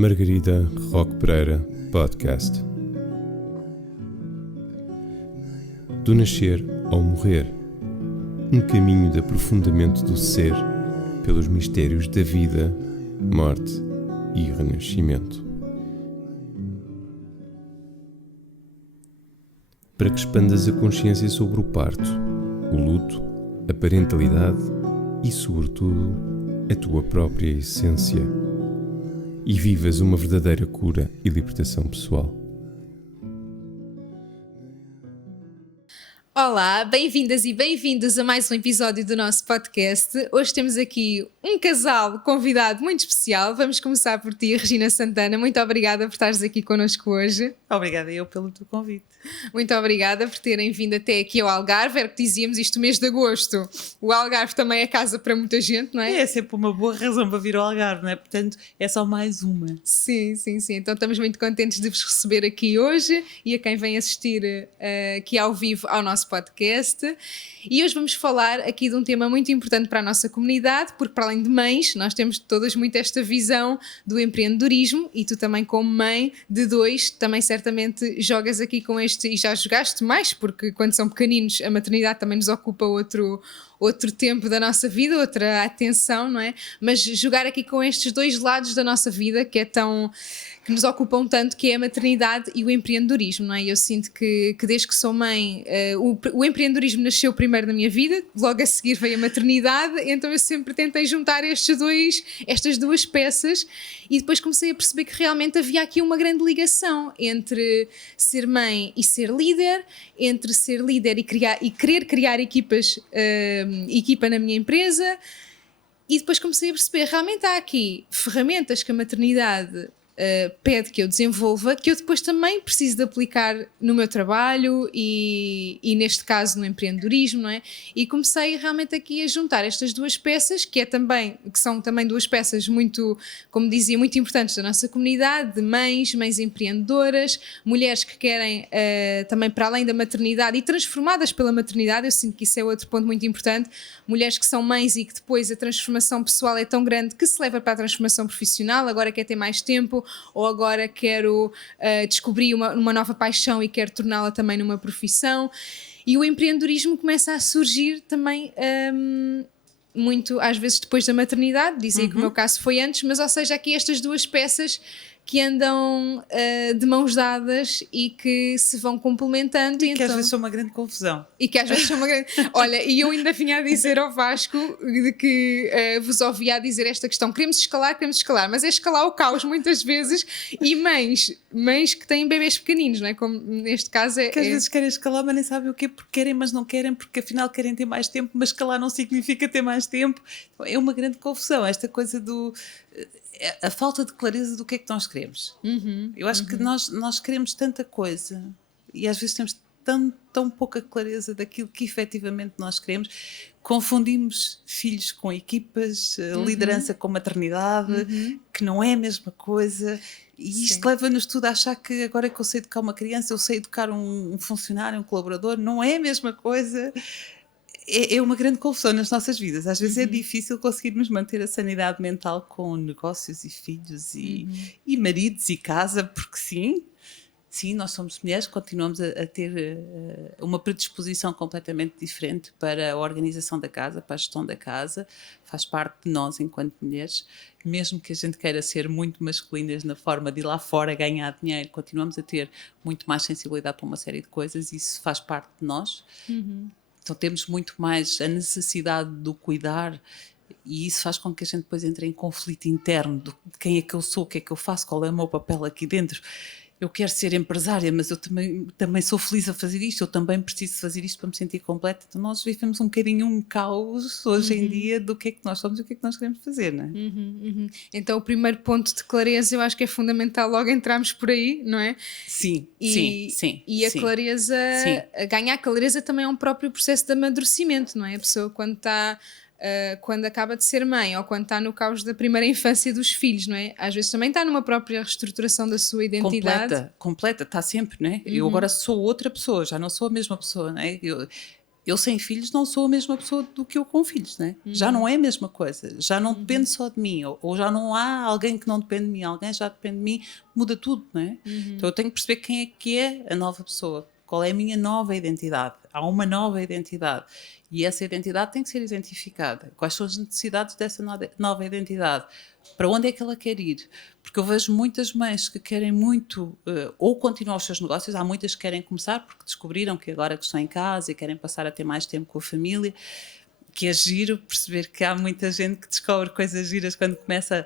Margarida Roque Pereira Podcast. Do nascer ao morrer, um caminho de aprofundamento do ser pelos mistérios da vida, morte e renascimento. Para que expandas a consciência sobre o parto, o luto, a parentalidade e, sobretudo, a tua própria essência, e vivas uma verdadeira cura e libertação pessoal. Olá, bem-vindas e bem-vindos a mais um episódio do nosso podcast. Hoje temos aqui um casal convidado muito especial. Vamos começar por ti, Regina Santana. Muito obrigada por estares aqui connosco hoje. Obrigada eu pelo teu convite. Muito obrigada por terem vindo até aqui ao Algarve. Era o que dizíamos, isto mês de agosto. O Algarve também é casa para muita gente, não é? É sempre uma boa razão para vir ao Algarve, não é? Portanto, é só mais uma. Sim. Então estamos muito contentes de vos receber aqui hoje e a quem vem assistir aqui ao vivo ao nosso podcast. E hoje vamos falar aqui de um tema muito importante para a nossa comunidade, porque para além de mães, nós temos todas muito esta visão do empreendedorismo, e tu também, como mãe de dois, também certamente jogas aqui com este, e já jogaste mais, porque quando são pequeninos a maternidade também nos ocupa outro tempo da nossa vida, outra atenção, não é? Mas jogar aqui com estes dois lados da nossa vida que nos ocupam tanto, que é a maternidade e o empreendedorismo, não é? Eu sinto que desde que sou mãe, o empreendedorismo nasceu primeiro na minha vida, logo a seguir veio a maternidade, então eu sempre tentei juntar estas duas peças, e depois comecei a perceber que realmente havia aqui uma grande ligação entre ser mãe e ser líder, entre ser líder e querer criar equipa na minha empresa. E depois comecei a perceber, realmente há aqui ferramentas que a maternidade pede que eu desenvolva, que eu depois também preciso de aplicar no meu trabalho e neste caso no empreendedorismo, não é? E comecei realmente aqui a juntar estas duas peças, que são também duas peças muito, como dizia, muito importantes da nossa comunidade, de mães empreendedoras, mulheres que querem também para além da maternidade e transformadas pela maternidade. Eu sinto que isso é outro ponto muito importante, mulheres que são mães e que depois a transformação pessoal é tão grande que se leva para a transformação profissional, agora quer ter mais tempo, ou agora quero descobrir uma nova paixão e quero torná-la também numa profissão. E o empreendedorismo começa a surgir também muito, às vezes depois da maternidade, dizia que o meu caso foi antes, mas ou seja, aqui estas duas peças que andam de mãos dadas e que se vão complementando. E que às vezes são uma grande confusão. Olha, e eu ainda vinha a dizer ao Vasco de que vos ouvia a dizer esta questão: queremos escalar, mas é escalar o caos muitas vezes, e mães que têm bebês pequeninos, não é? Como neste caso que às vezes querem escalar, mas nem sabem o quê, porque querem, mas não querem, porque afinal querem ter mais tempo, mas escalar não significa ter mais tempo. É uma grande confusão, esta coisa a falta de clareza do que é que nós queremos. Eu acho que nós queremos tanta coisa e às vezes temos tão pouca clareza daquilo que efetivamente nós queremos. Confundimos filhos com equipas, liderança com maternidade, que não é a mesma coisa. E isto leva-nos tudo a achar que agora que eu sei educar uma criança, eu sei educar um funcionário, um colaborador. Não é a mesma coisa. É uma grande confusão nas nossas vidas. Às vezes é difícil conseguirmos manter a sanidade mental com negócios e filhos e maridos e casa, porque sim, nós somos mulheres, continuamos a ter uma predisposição completamente diferente para a organização da casa, para a gestão da casa, faz parte de nós enquanto mulheres, mesmo que a gente queira ser muito masculinas na forma de ir lá fora ganhar dinheiro, continuamos a ter muito mais sensibilidade para uma série de coisas, e isso faz parte de nós. Então temos muito mais a necessidade do cuidar, e isso faz com que a gente depois entre em conflito interno de quem é que eu sou, o que é que eu faço, qual é o meu papel aqui dentro. Eu quero ser empresária, mas eu também sou feliz a fazer isto, eu também preciso fazer isto para me sentir completa. Então nós vivemos um bocadinho um caos hoje em dia do que é que nós somos e o que é que nós queremos fazer, não é? Então o primeiro ponto de clareza eu acho que é fundamental logo entrarmos por aí, não é? Sim. E a clareza, ganhar clareza também é um próprio processo de amadurecimento, não é? A pessoa quando acaba de ser mãe ou quando está no caos da primeira infância dos filhos, não é? Às vezes também está numa própria reestruturação da sua identidade. Completa, está sempre, não é? Eu agora sou outra pessoa, já não sou a mesma pessoa, não é? Eu sem filhos não sou a mesma pessoa do que eu com filhos, né? Já não é a mesma coisa, já não depende só de mim, ou já não há alguém que não depende de mim, alguém já depende de mim, muda tudo, né? Então eu tenho que perceber quem é a nova pessoa, qual é a minha nova identidade. Há uma nova identidade e essa identidade tem que ser identificada. Quais são as necessidades dessa nova identidade? Para onde é que ela quer ir? Porque eu vejo muitas mães que querem muito ou continuar os seus negócios, há muitas que querem começar porque descobriram que agora que estão em casa e querem passar a ter mais tempo com a família, que é giro perceber que há muita gente que descobre coisas giras quando começa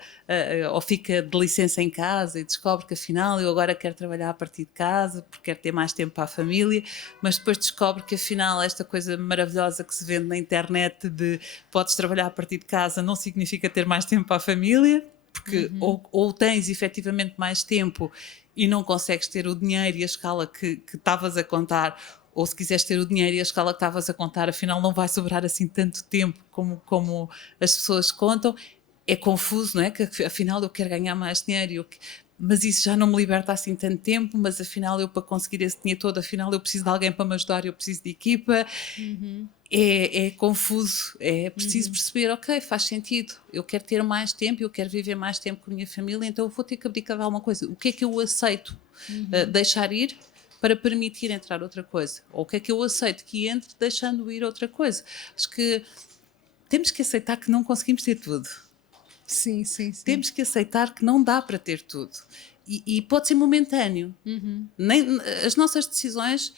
ou fica de licença em casa e descobre que afinal eu agora quero trabalhar a partir de casa porque quero ter mais tempo para a família, mas depois descobre que afinal esta coisa maravilhosa que se vende na internet de podes trabalhar a partir de casa não significa ter mais tempo para a família, porque ou tens efetivamente mais tempo e não consegues ter o dinheiro e a escala que estavas a contar, ou se quiseres ter o dinheiro e a escala que estavas a contar, afinal não vai sobrar assim tanto tempo como as pessoas contam. É confuso, não é? Que afinal eu quero ganhar mais dinheiro, mas isso já não me liberta assim tanto tempo, mas afinal eu para conseguir esse dinheiro todo, afinal eu preciso de alguém para me ajudar, eu preciso de equipa. É confuso, é preciso perceber, ok, faz sentido, eu quero ter mais tempo, eu quero viver mais tempo com a minha família, então eu vou ter que abdicar de alguma coisa. O que é que eu aceito deixar ir para permitir entrar outra coisa? Ou o que é que eu aceito que entre deixando ir outra coisa? Acho que temos que aceitar que não conseguimos ter tudo. Sim. Temos que aceitar que não dá para ter tudo. E pode ser momentâneo. As nossas decisões...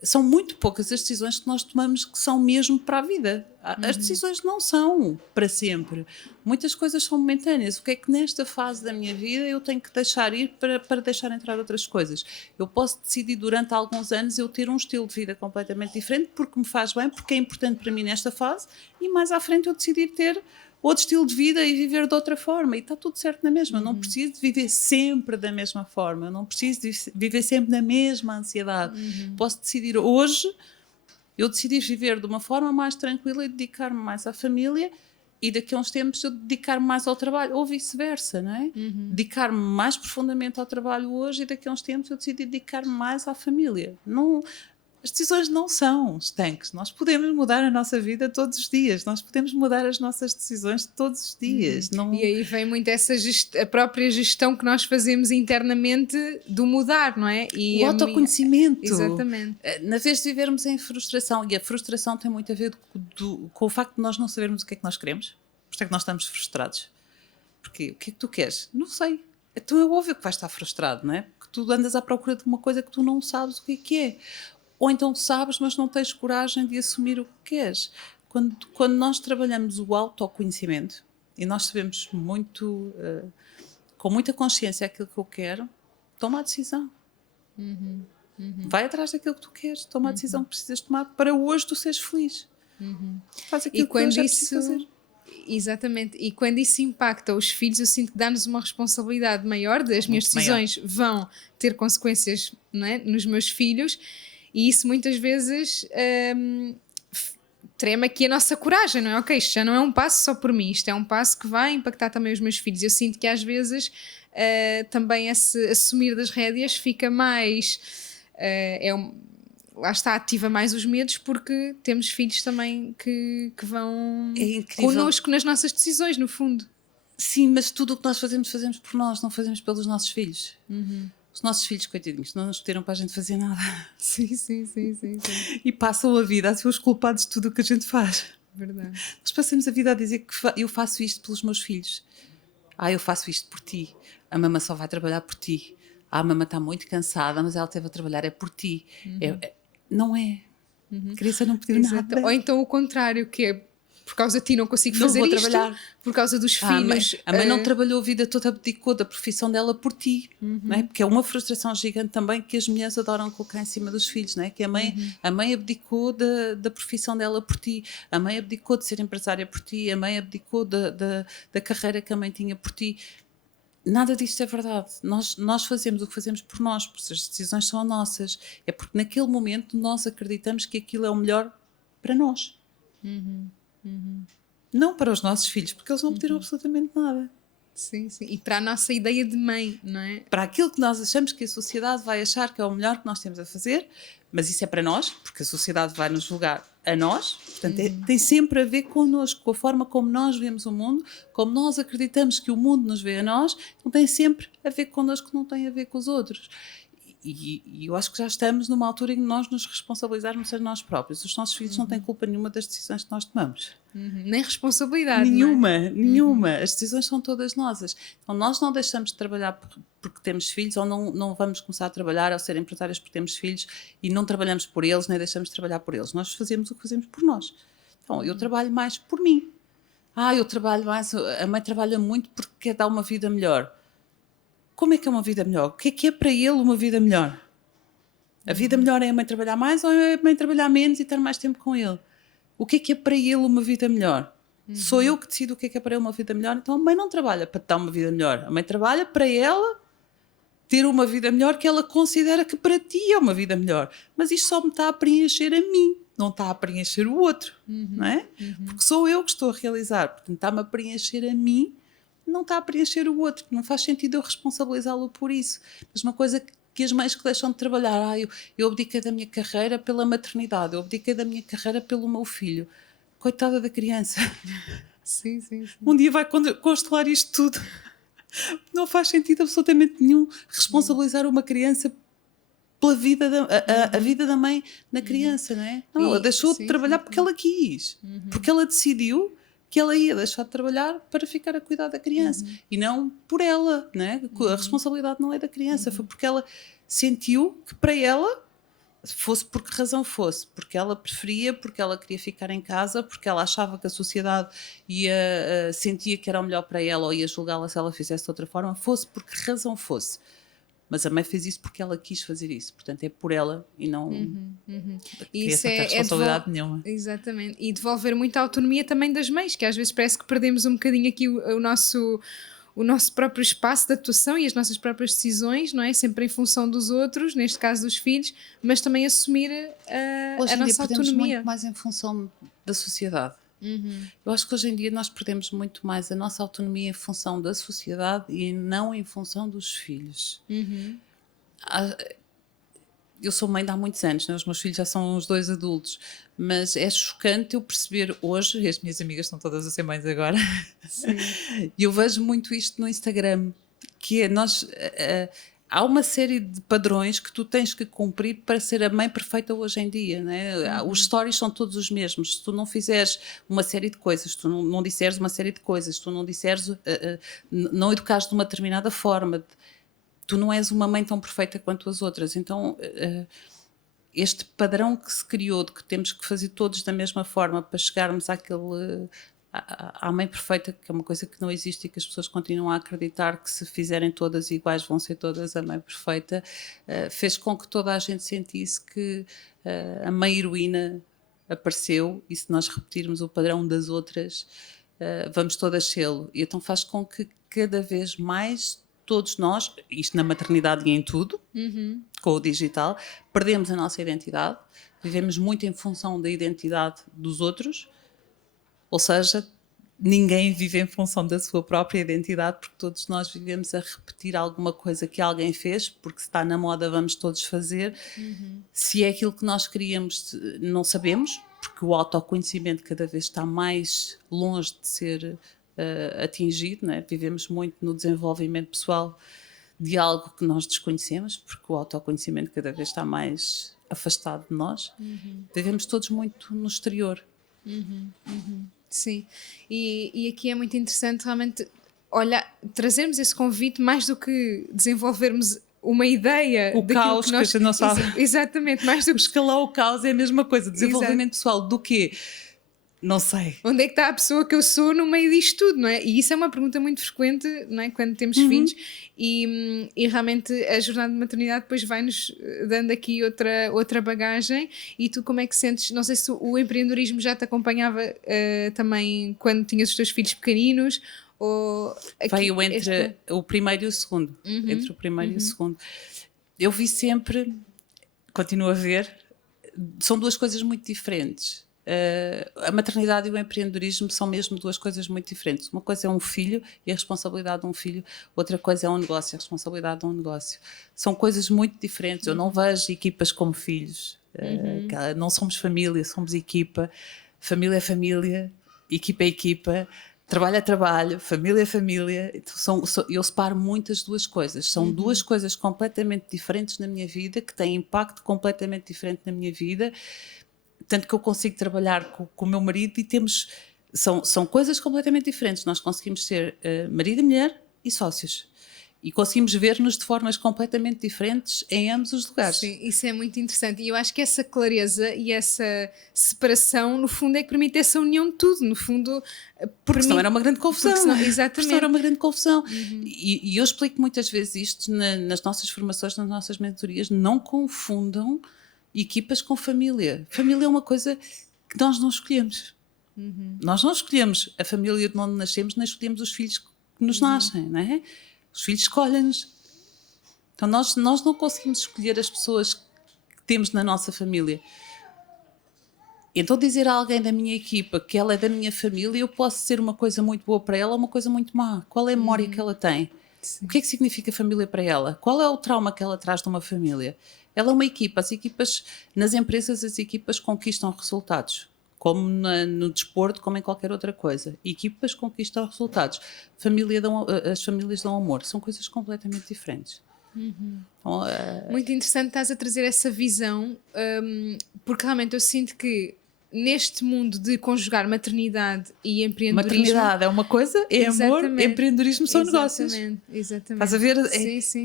São muito poucas as decisões que nós tomamos que são mesmo para a vida. As decisões não são para sempre. Muitas coisas são momentâneas. O que é que nesta fase da minha vida eu tenho que deixar ir para deixar entrar outras coisas? Eu posso decidir durante alguns anos eu ter um estilo de vida completamente diferente porque me faz bem, porque é importante para mim nesta fase, e mais à frente eu decidir ter outro estilo de vida e viver de outra forma, e está tudo certo na mesma. Não preciso de viver sempre da mesma forma, não preciso de viver sempre na mesma ansiedade. Posso decidir hoje, eu decidir viver de uma forma mais tranquila e dedicar-me mais à família, e daqui a uns tempos eu dedicar-me mais ao trabalho, ou vice-versa, não é? Dedicar-me mais profundamente ao trabalho hoje, e daqui a uns tempos eu decidir dedicar-me mais à família. Não... As decisões não são estanques. Nós podemos mudar a nossa vida todos os dias. Nós podemos mudar as nossas decisões todos os dias. Não... E aí vem muito a própria gestão que nós fazemos internamente do mudar, não é? E o autoconhecimento. Exatamente. Na vez de vivermos em frustração, e a frustração tem muito a ver com o facto de nós não sabermos o que é que nós queremos. Por isso é que nós estamos frustrados. Porque o que é que tu queres? Não sei. Então é óbvio que vais estar frustrado, não é? Porque tu andas à procura de uma coisa que tu não sabes o que é. Ou então sabes, mas não tens coragem de assumir o que queres. Quando nós trabalhamos o autoconhecimento, e nós sabemos muito, com muita consciência aquilo que eu quero, toma a decisão. Vai atrás daquilo que tu queres, toma a decisão que precisas tomar para hoje tu seres feliz. Faz aquilo que hoje é preciso fazer. Exatamente, e quando isso impacta os filhos, eu sinto que dá-nos uma responsabilidade maior, as minhas decisões vão ter consequências, não é, nos meus filhos. E isso muitas vezes trema aqui a nossa coragem, não é? Ok, isto já não é um passo só por mim, isto é um passo que vai impactar também os meus filhos. Eu sinto que às vezes também esse assumir das rédeas fica mais... lá está, ativa mais os medos, porque temos filhos também que vão connosco nas nossas decisões, no fundo. Sim, mas tudo o que nós fazemos por nós, não fazemos pelos nossos filhos. Os nossos filhos, coitadinhos, não nos pediram para a gente fazer nada. Sim. E passam a vida a ser os culpados de tudo o que a gente faz. Verdade. Nós passamos a vida a dizer que eu faço isto pelos meus filhos. Eu faço isto por ti. A mamãe só vai trabalhar por ti. A mamãe está muito cansada, mas ela teve a trabalhar por ti. Não é. Criança não pedir nada. Ou então o contrário, que é por causa de ti não consigo fazer isto, trabalhar. Por causa dos filhos. A mãe não trabalhou a vida toda, abdicou da profissão dela por ti, não é? Porque é uma frustração gigante também que as mulheres adoram colocar em cima dos filhos, não é? Que a mãe abdicou da profissão dela por ti, a mãe abdicou de ser empresária por ti, a mãe abdicou da carreira que a mãe tinha por ti. Nada disto é verdade. Nós fazemos o que fazemos por nós, porque as decisões são nossas. É porque naquele momento nós acreditamos que aquilo é o melhor para nós. Não para os nossos filhos, porque eles não pediram absolutamente nada. Sim. E para a nossa ideia de mãe, não é? Para aquilo que nós achamos que a sociedade vai achar que é o melhor que nós temos a fazer, mas isso é para nós, porque a sociedade vai nos julgar a nós, portanto, tem sempre a ver connosco, com a forma como nós vemos o mundo, como nós acreditamos que o mundo nos vê a nós, então tem sempre a ver connosco, não tem a ver com os outros. E eu acho que já estamos numa altura em que nós nos responsabilizarmos a nós próprios. Os nossos filhos não têm culpa nenhuma das decisões que nós tomamos. Nem responsabilidade. Nenhuma. As decisões são todas nossas. Então nós não deixamos de trabalhar porque temos filhos, ou não vamos começar a trabalhar ou ser empresários porque temos filhos e não trabalhamos por eles, nem deixamos de trabalhar por eles. Nós fazemos o que fazemos por nós. Então eu trabalho mais por mim. Eu trabalho mais, a mãe trabalha muito porque quer dar uma vida melhor. Como é que é uma vida melhor? O que é para ele uma vida melhor? A vida melhor é a mãe trabalhar mais ou é a mãe trabalhar menos e estar mais tempo com ele? O que é para ele uma vida melhor? Sou eu que decido o que é para ele uma vida melhor, então a mãe não trabalha para te dar uma vida melhor. A mãe trabalha para ela ter uma vida melhor que ela considera que para ti é uma vida melhor. Mas isto só me está a preencher a mim, não está a preencher o outro, não é? Porque sou eu que estou a realizar, portanto está-me a preencher a mim, não está a preencher o outro, não faz sentido eu responsabilizá-lo por isso. Mas uma coisa que as mães que deixam de trabalhar, eu abdiquei da minha carreira pela maternidade, eu abdiquei da minha carreira pelo meu filho. Coitada da criança. Sim. Um dia vai constelar isto tudo. Não faz sentido absolutamente nenhum responsabilizar uma criança pela vida a vida da mãe na criança, não é? Não, ela deixou de trabalhar porque ela quis, porque ela decidiu que ela ia deixar de trabalhar para ficar a cuidar da criança e não por ela, não é? A responsabilidade não é da criança, foi porque ela sentiu que para ela, fosse por que razão fosse, porque ela preferia, porque ela queria ficar em casa, porque ela achava que a sociedade sentia que era o melhor para ela ou ia julgá-la se ela fizesse de outra forma, fosse por que razão fosse. Mas a mãe fez isso porque ela quis fazer isso. Portanto, é por ela e não Isso não tem responsabilidade nenhuma. Exatamente. E devolver muita autonomia também das mães, que às vezes parece que perdemos um bocadinho aqui o nosso próprio espaço de atuação e as nossas próprias decisões, não é? Sempre em função dos outros, neste caso dos filhos, mas também assumir a nossa autonomia. Muito mais em função da sociedade. Eu acho que hoje em dia nós perdemos muito mais a nossa autonomia em função da sociedade e não em função dos filhos. Eu sou mãe de há muitos anos, né? Os meus filhos já são os 2 adultos, mas é chocante eu perceber hoje, e as minhas amigas estão todas a ser mães agora, e eu vejo muito isto no Instagram, que é há uma série de padrões que tu tens que cumprir para ser a mãe perfeita hoje em dia, né? Os stories são todos os mesmos. Se tu não fizeres uma série de coisas, tu não disseres uma série de coisas, tu não disseres, não educares de uma determinada forma, tu não és uma mãe tão perfeita quanto as outras. Então, este padrão que se criou de que temos que fazer todos da mesma forma para chegarmos à mãe perfeita, que é uma coisa que não existe e que as pessoas continuam a acreditar que se fizerem todas iguais vão ser todas a mãe perfeita, fez com que toda a gente sentisse que a mãe heroína apareceu e se nós repetirmos o padrão das outras, vamos todas sê-lo. E então faz com que cada vez mais todos nós, isto na maternidade e em tudo, com o digital, perdemos a nossa identidade, vivemos muito em função da identidade dos outros. Ou seja, ninguém vive em função da sua própria identidade, porque todos nós vivemos a repetir alguma coisa que alguém fez, porque se está na moda vamos todos fazer. Se é aquilo que nós queríamos, não sabemos, porque o autoconhecimento cada vez está mais longe de ser atingido, não é? Vivemos muito no desenvolvimento pessoal de algo que nós desconhecemos, porque o autoconhecimento cada vez está mais afastado de nós. Vivemos todos muito no exterior. Sim, e aqui é muito interessante realmente trazermos esse convite mais do que desenvolvermos uma ideia o caos que a gente não sabe. Exatamente, mais do que escalar o caos é a mesma coisa. Desenvolvimento pessoal do quê? Não sei. Onde é que está a pessoa que eu sou no meio disto tudo, não é? E isso é uma pergunta muito frequente, não é? Quando temos filhos e realmente a jornada de maternidade depois vai-nos dando aqui outra bagagem. E tu como é que sentes, não sei se o empreendedorismo já te acompanhava também quando tinhas os teus filhos pequeninos ou... Veio entre o primeiro e o segundo. Entre o primeiro e o segundo. Eu vi sempre, continuo a ver, são duas coisas muito diferentes. A maternidade e o empreendedorismo são mesmo duas coisas muito diferentes. Uma coisa é um filho e a responsabilidade de um filho, outra coisa é um negócio e a responsabilidade de um negócio. São coisas muito diferentes. Eu não vejo equipas como filhos. Não somos família, somos equipa. Família é família, equipa é equipa, trabalho é trabalho, família é família. Então, eu separo muito as duas coisas. São duas coisas completamente diferentes na minha vida, que têm impacto completamente diferente na minha vida. Tanto que eu consigo trabalhar com o meu marido e temos... São coisas completamente diferentes. Nós conseguimos ser marido e mulher e sócios. E conseguimos ver-nos de formas completamente diferentes em ambos os lugares. Sim, isso é muito interessante. E eu acho que essa clareza e essa separação, no fundo, é que permite essa união de tudo. No fundo, porque senão era uma grande confusão. Exatamente. Porque senão era uma grande confusão. E eu explico muitas vezes isto nas nossas formações, nas nossas mentorias. Não confundam equipas com família. Família é uma coisa que nós não escolhemos. Nós não escolhemos a família de onde nascemos, nem escolhemos os filhos que nos nascem, não é? Os filhos escolhem-nos. Então nós não conseguimos escolher as pessoas que temos na nossa família. Então dizer a alguém da minha equipa que ela é da minha família, eu posso ser uma coisa muito boa para ela ou uma coisa muito má. Qual é a memória que ela tem? Sim. O que é que significa família para ela? Qual é o trauma que ela traz de uma família? Ela é uma equipa. As equipas, nas empresas, as equipas conquistam resultados. Como no desporto, como em qualquer outra coisa. Equipas conquistam resultados. As famílias dão amor. São coisas completamente diferentes. Então, muito interessante estás a trazer essa visão, porque realmente eu sinto que neste mundo de conjugar maternidade e empreendedorismo... Maternidade é uma coisa, amor, empreendedorismo são negócios. Exatamente. Estás a ver?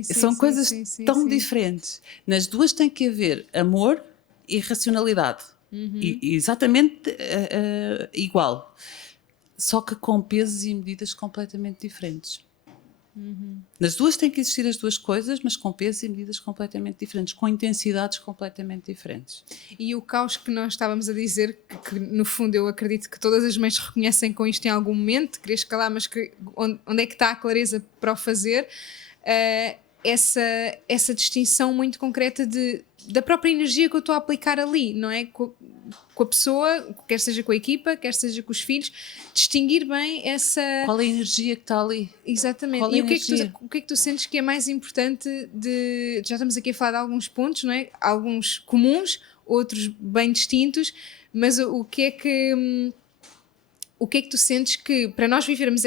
São coisas tão diferentes. Nas duas tem que haver amor e racionalidade. Exatamente igual, só que com pesos e medidas completamente diferentes. Nas duas tem que existir as duas coisas, mas com pesos e medidas completamente diferentes, com intensidades completamente diferentes. E o caos que nós estávamos a dizer, que no fundo eu acredito que todas as mães reconhecem com isto em algum momento, querer escalar, mas onde é que está a clareza para o fazer, essa distinção muito concreta da própria energia que eu estou a aplicar ali, não é? Com a pessoa, quer seja com a equipa, quer seja com os filhos, distinguir bem essa... Qual é a energia que está ali? Exatamente. E o que é que tu sentes que é mais importante já estamos aqui a falar de alguns pontos, não é? Alguns comuns, outros bem distintos, mas o que é que tu sentes que, para nós vivermos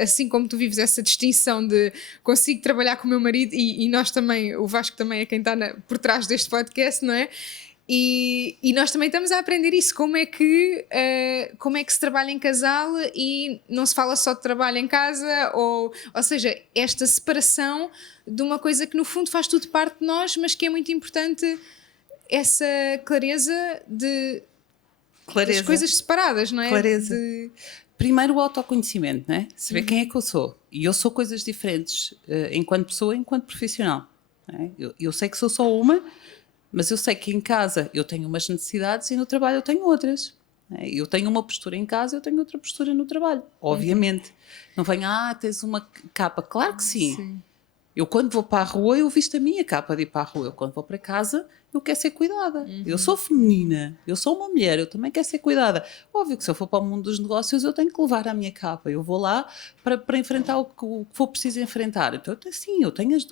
assim como tu vives essa distinção de consigo trabalhar com o meu marido e nós também, o Vasco também é quem está por trás deste podcast, não é? E nós também estamos a aprender isso, como é que se trabalha em casal e não se fala só de trabalho em casa, ou seja, esta separação de uma coisa que no fundo faz tudo parte de nós, mas que é muito importante essa clareza das coisas separadas, não é? Clareza. Primeiro o autoconhecimento, não é? Saber quem é que eu sou. E eu sou coisas diferentes enquanto pessoa e enquanto profissional. Não é? Eu sei que sou só uma, mas eu sei que em casa eu tenho umas necessidades e no trabalho eu tenho outras. Não é? Eu tenho uma postura em casa, eu tenho outra postura no trabalho. Obviamente. Não venha, tens uma capa. Claro que sim. Eu quando vou para a rua, eu visto a minha capa de ir para a rua. Eu quando vou para casa, eu quero ser cuidada. Eu sou feminina, eu sou uma mulher, eu também quero ser cuidada. Óbvio que se eu for para o mundo dos negócios, eu tenho que levar a minha capa. Eu vou lá para enfrentar o que for preciso enfrentar. Então, sim, eu tenho as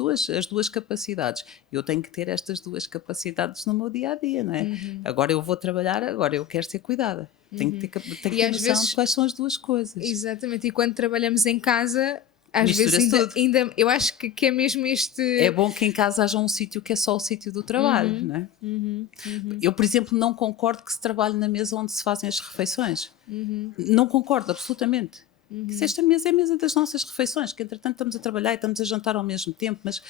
duas capacidades. Eu tenho que ter estas duas capacidades no meu dia-a-dia, não é? Agora eu vou trabalhar, agora eu quero ser cuidada. Tenho que ter noção de quais são as duas coisas. Exatamente, e quando trabalhamos em casa... Às vezes ainda eu acho que é mesmo este... É bom que em casa haja um sítio que é só o sítio do trabalho, não é? Eu, por exemplo, não concordo que se trabalhe na mesa onde se fazem as refeições. Não concordo, absolutamente. Se esta mesa é a mesa das nossas refeições, que entretanto estamos a trabalhar e estamos a jantar ao mesmo tempo, mas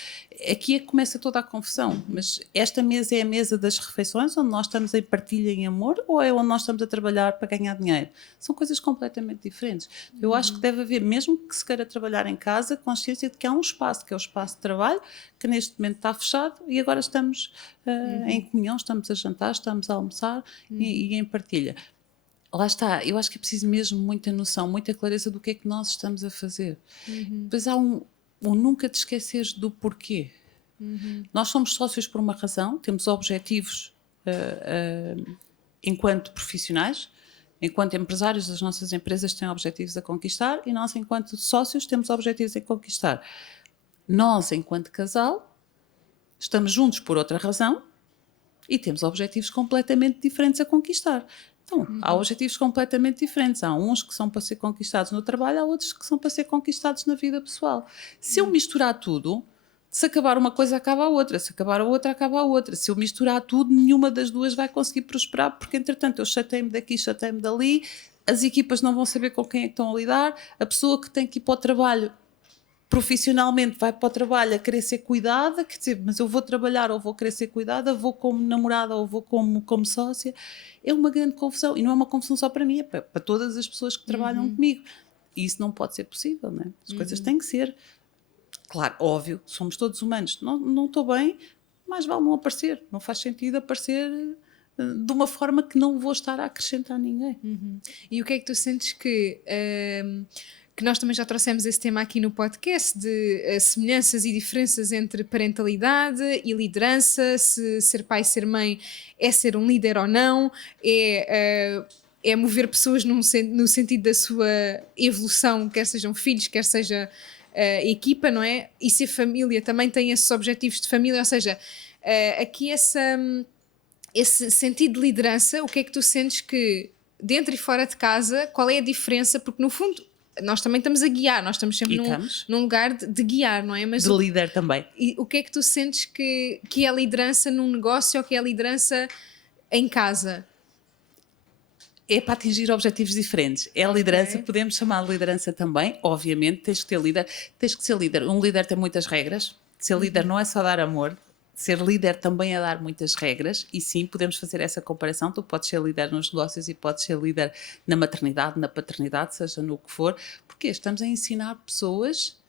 aqui é que começa toda a confusão. Mas esta mesa é a mesa das refeições, onde nós estamos em partilha, em amor, ou é onde nós estamos a trabalhar para ganhar dinheiro? São coisas completamente diferentes. Eu acho que deve haver, mesmo que se queira trabalhar em casa, consciência de que há um espaço, que é o espaço de trabalho, que neste momento está fechado e agora estamos em comunhão, estamos a jantar, estamos a almoçar e em partilha. Lá está, eu acho que é preciso mesmo muita noção, muita clareza do que é que nós estamos a fazer. Depois há um nunca te esqueceres do porquê. Nós somos sócios por uma razão, temos objetivos enquanto profissionais, enquanto empresários, as nossas empresas têm objetivos a conquistar e nós, enquanto sócios, temos objetivos a conquistar. Nós, enquanto casal, estamos juntos por outra razão e temos objetivos completamente diferentes a conquistar. Então, há objetivos completamente diferentes. Há uns que são para ser conquistados no trabalho, há outros que são para ser conquistados na vida pessoal. Se eu misturar tudo, se acabar uma coisa, acaba a outra. Se acabar a outra, acaba a outra. Se eu misturar tudo, nenhuma das duas vai conseguir prosperar, porque, entretanto, eu chatei-me daqui, chatei-me dali, as equipas não vão saber com quem é que estão a lidar, a pessoa que tem que ir para o trabalho profissionalmente vai para o trabalho a querer ser cuidada, quer dizer, mas eu vou trabalhar ou vou querer ser cuidada, vou como namorada ou vou como sócia. É uma grande confusão, e não é uma confusão só para mim, é para todas as pessoas que trabalham comigo. E isso não pode ser possível, não é? As coisas têm que ser, claro, óbvio, somos todos humanos, não estou bem, mais vale não aparecer, não faz sentido aparecer de uma forma que não vou estar a acrescentar a ninguém. E o que é que tu sentes que nós também já trouxemos esse tema aqui no podcast, de semelhanças e diferenças entre parentalidade e liderança, se ser pai e ser mãe é ser um líder ou não, é mover pessoas no sentido da sua evolução, quer sejam filhos, quer seja equipa, não é? E se a família também tem esses objetivos de família, ou seja, aqui esse sentido de liderança, o que é que tu sentes que dentro e fora de casa, qual é a diferença? Porque no fundo nós também estamos a guiar, nós estamos sempre num lugar de guiar, não é? Mas de líder também. E o que é que tu sentes que é a liderança num negócio ou que é a liderança em casa? É para atingir objetivos diferentes. É a liderança, podemos chamar de liderança também, obviamente, tens que ser líder. Um líder tem muitas regras, ser líder não é só dar amor, ser líder também é dar muitas regras, e sim, podemos fazer essa comparação. Tu podes ser líder nos negócios e podes ser líder na maternidade, na paternidade, seja no que for, porque estamos a ensinar pessoas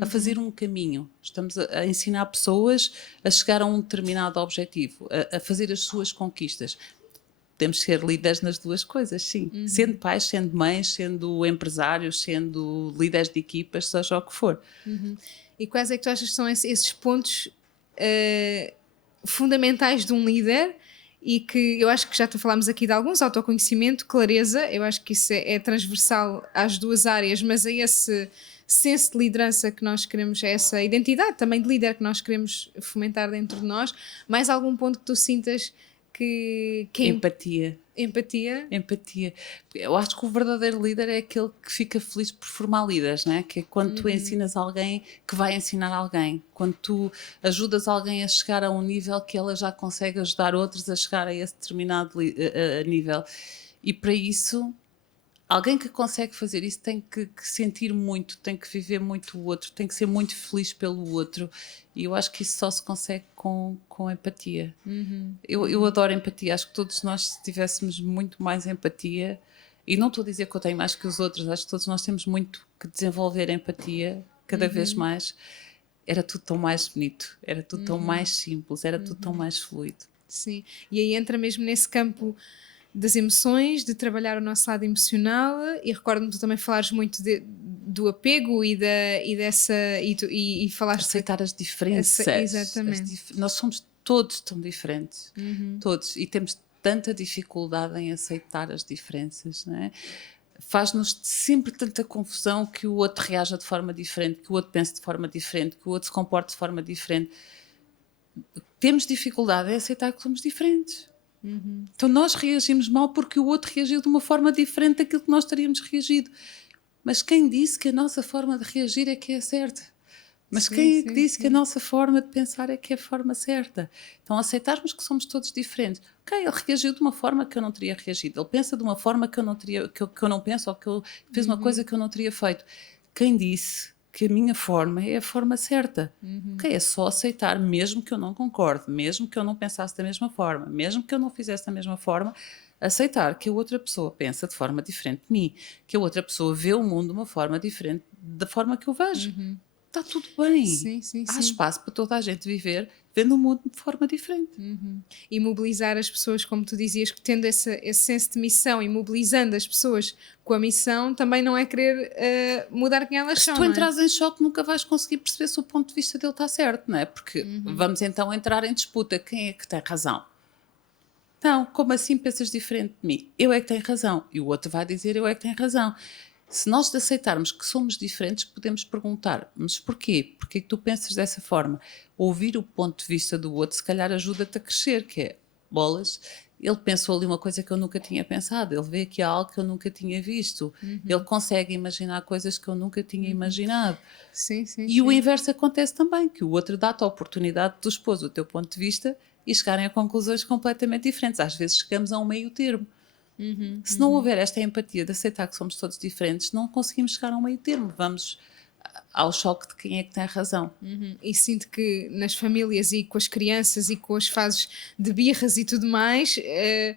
a fazer um caminho, estamos a ensinar pessoas a chegar a um determinado objetivo, a fazer as suas conquistas. Podemos ser líderes nas duas coisas, sim. Sendo pais, sendo mães, sendo empresários, sendo líderes de equipas, seja o que for. E quais é que tu achas que são esses pontos fundamentais de um líder, e que eu acho que já falámos aqui de alguns: autoconhecimento, clareza, eu acho que isso é transversal às duas áreas, mas é esse senso de liderança que nós queremos, é essa identidade também de líder que nós queremos fomentar dentro de nós. Mais algum ponto que tu sintas que Empatia. Empatia? Eu acho que o verdadeiro líder é aquele que fica feliz por formar líderes, não é? Que é quando tu ensinas alguém que vai ensinar alguém, quando tu ajudas alguém a chegar a um nível que ela já consegue ajudar outros a chegar a esse determinado nível. E para isso, alguém que consegue fazer isso tem que sentir muito, tem que viver muito o outro, tem que ser muito feliz pelo outro. E eu acho que isso só se consegue com empatia. Eu adoro empatia. Acho que todos nós, se tivéssemos muito mais empatia, e não estou a dizer que eu tenho mais que os outros, acho que todos nós temos muito que desenvolver empatia, cada vez mais, era tudo tão mais bonito, era tudo tão mais simples, era tudo tão mais fluido. Sim, e aí entra mesmo nesse campo das emoções, de trabalhar o nosso lado emocional. E recordo-me tu também falares muito do apego e dessa e falaste aceitar as diferenças. Exatamente. Nós somos todos tão diferentes, todos, e temos tanta dificuldade em aceitar as diferenças, não é? Faz-nos sempre tanta confusão que o outro reaja de forma diferente, que o outro pense de forma diferente, que o outro se comporte de forma diferente. Temos dificuldade em aceitar que somos diferentes. Então nós reagimos mal porque o outro reagiu de uma forma diferente daquilo que nós teríamos reagido. Mas quem disse que a nossa forma de reagir é que é certa? Mas quem é que disse que a nossa forma de pensar é que é a forma certa? Então aceitarmos que somos todos diferentes. Ok, ele reagiu de uma forma que eu não teria reagido, ele pensa de uma forma que eu não teria, que eu não penso, ou que ele fez uma coisa que eu não teria feito. Quem disse que a minha forma é a forma certa? Ok, é só aceitar, mesmo que eu não concorde, mesmo que eu não pensasse da mesma forma, mesmo que eu não fizesse da mesma forma, aceitar que a outra pessoa pensa de forma diferente de mim, que a outra pessoa vê o mundo de uma forma diferente da forma que eu vejo. Está tudo bem. Há espaço para toda a gente viver vendo o mundo de forma diferente. E mobilizar as pessoas, como tu dizias, que tendo esse senso de missão e mobilizando as pessoas com a missão, também não é querer mudar quem elas são. Se tu entras em choque, nunca vais conseguir perceber se o ponto de vista dele está certo, não é? Porque vamos então entrar em disputa. Quem é que tem razão? Não, como assim pensas diferente de mim? Eu é que tenho razão. E o outro vai dizer eu é que tenho razão. Se nós aceitarmos que somos diferentes, podemos perguntar, mas porquê? Porquê que tu pensas dessa forma? Ouvir o ponto de vista do outro, se calhar ajuda-te a crescer, que é, bolas, ele pensou ali uma coisa que eu nunca tinha pensado, ele vê aqui algo que eu nunca tinha visto, ele consegue imaginar coisas que eu nunca tinha imaginado. Sim, sim, E o inverso acontece também, que o outro dá-te a oportunidade de tu expor o teu ponto de vista e chegarem a conclusões completamente diferentes. Às vezes chegamos a um meio termo. Se não houver esta empatia de aceitar que somos todos diferentes, não conseguimos chegar a um meio termo. Vamos ao choque de quem é que tem razão. E sinto que nas famílias e com as crianças e com as fases de birras e tudo mais, é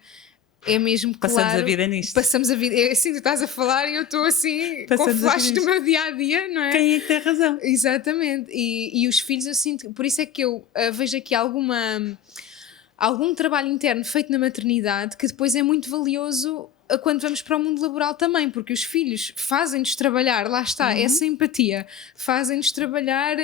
mesmo claro. Passamos a vida nisto. Passamos a vida. É assim, tu estás a falar e eu estou assim, Passamos com flashes do meu dia a dia, não é? Quem é que tem razão? Exatamente. E os filhos, eu sinto. Por isso é que eu vejo aqui algum trabalho interno feito na maternidade que depois é muito valioso quando vamos para o mundo laboral também, porque os filhos fazem-nos trabalhar, lá está, essa empatia, fazem-nos trabalhar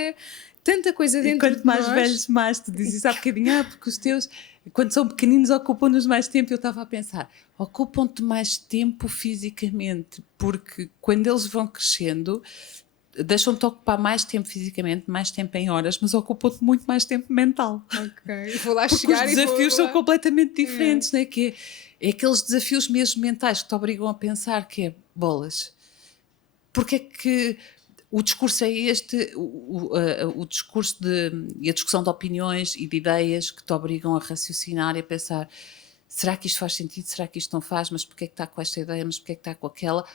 tanta coisa dentro de nós. E quanto mais velhos, mais tu dizes há bocadinho, porque os teus, quando são pequeninos, ocupam-nos mais tempo. Eu estava a pensar, ocupam-te mais tempo fisicamente, porque quando eles vão crescendo, deixam-te ocupar mais tempo fisicamente, mais tempo em horas, mas ocupam-te muito mais tempo mental. Ok, vou lá porque chegar os desafios são completamente diferentes, É. não é? Que é aqueles desafios mesmo mentais que te obrigam a pensar que é bolas. Porque é que o discurso é este, o discurso e a discussão de opiniões e de ideias que te obrigam a raciocinar e a pensar, será que isto faz sentido, será que isto não faz, mas porquê é que está com esta ideia, mas porquê é que está com aquela?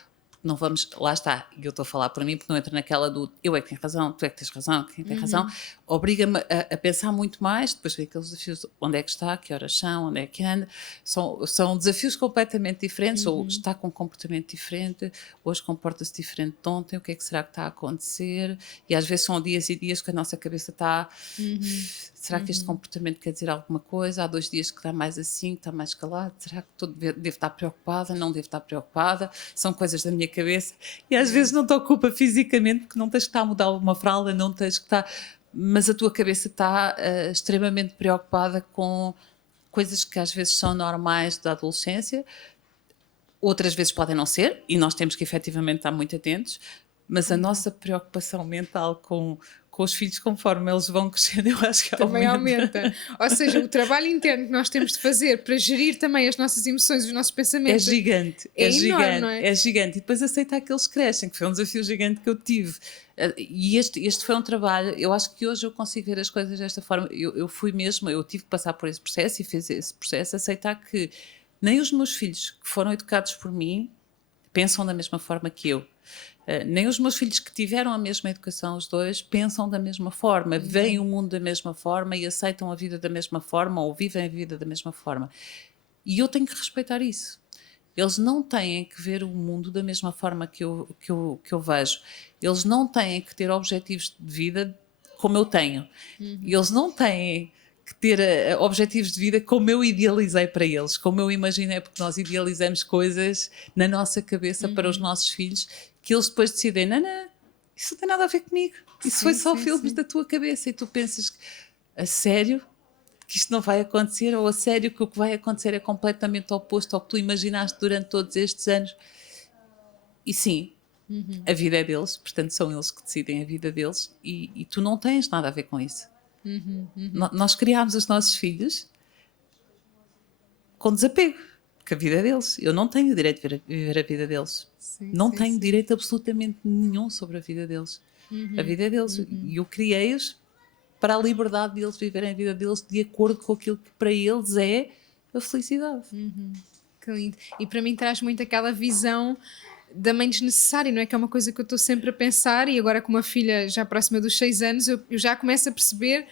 Não vamos, lá está, e eu estou a falar por mim porque não entra naquela do eu é que tenho razão, tu é que tens razão, quem tem razão, obriga-me a pensar muito mais, depois ver aqueles desafios, onde é que está, que horas são, onde é que anda, são desafios completamente diferentes, ou está com um comportamento diferente, hoje comporta-se diferente de ontem, o que é que será que está a acontecer, e às vezes são dias e dias que a nossa cabeça está, será que este comportamento quer dizer alguma coisa, há 2 dias que está mais assim, que está mais calado, será que devo estar preocupada, não devo estar preocupada, são coisas da minha cabeça, e às vezes não te ocupa fisicamente, porque não tens que estar a mudar uma fralda, não tens que estar, mas a tua cabeça está extremamente preocupada com coisas que às vezes são normais da adolescência, outras vezes podem não ser, e nós temos que efetivamente estar muito atentos, mas a nossa preocupação mental com os filhos, conforme eles vão crescendo, eu acho que também aumenta. Ou seja, o trabalho interno que nós temos de fazer para gerir também as nossas emoções, os nossos pensamentos é gigante, enorme, gigante, não é? É gigante. E depois aceitar que eles crescem, que foi um desafio gigante que eu tive. E este foi um trabalho, eu acho que hoje eu consigo ver as coisas desta forma. Eu fui mesmo, eu tive que passar por esse processo e fiz esse processo, aceitar que nem os meus filhos que foram educados por mim pensam da mesma forma que eu. Nem os meus filhos que tiveram a mesma educação, os dois, pensam da mesma forma, veem o mundo da mesma forma e aceitam a vida da mesma forma ou vivem a vida da mesma forma. E eu tenho que respeitar isso. Eles não têm que ver o mundo da mesma forma que eu vejo. Eles não têm que ter objetivos de vida como eu tenho. Eles não têm que ter objetivos de vida como eu idealizei para eles, como eu imaginei, porque nós idealizamos coisas na nossa cabeça para os nossos filhos, que eles depois decidem, não, isso não tem nada a ver comigo, isso foi só filmes da tua cabeça, e tu pensas que, a sério que isto não vai acontecer, ou a sério que o que vai acontecer é completamente oposto ao que tu imaginaste durante todos estes anos. E sim, a vida é deles, portanto são eles que decidem a vida deles, e tu não tens nada a ver com isso. Nós criámos os nossos filhos com desapego, porque a vida é deles. Eu não tenho o direito de viver a vida deles. Não tenho direito absolutamente nenhum sobre a vida deles. A vida é deles. E eu criei-os para a liberdade de eles viverem a vida deles de acordo com aquilo que para eles é a felicidade. Que lindo. E para mim traz muito aquela visão da mãe desnecessária, não é? Que é uma coisa que eu estou sempre a pensar, e agora com uma filha já próxima dos 6 anos, eu já começo a perceber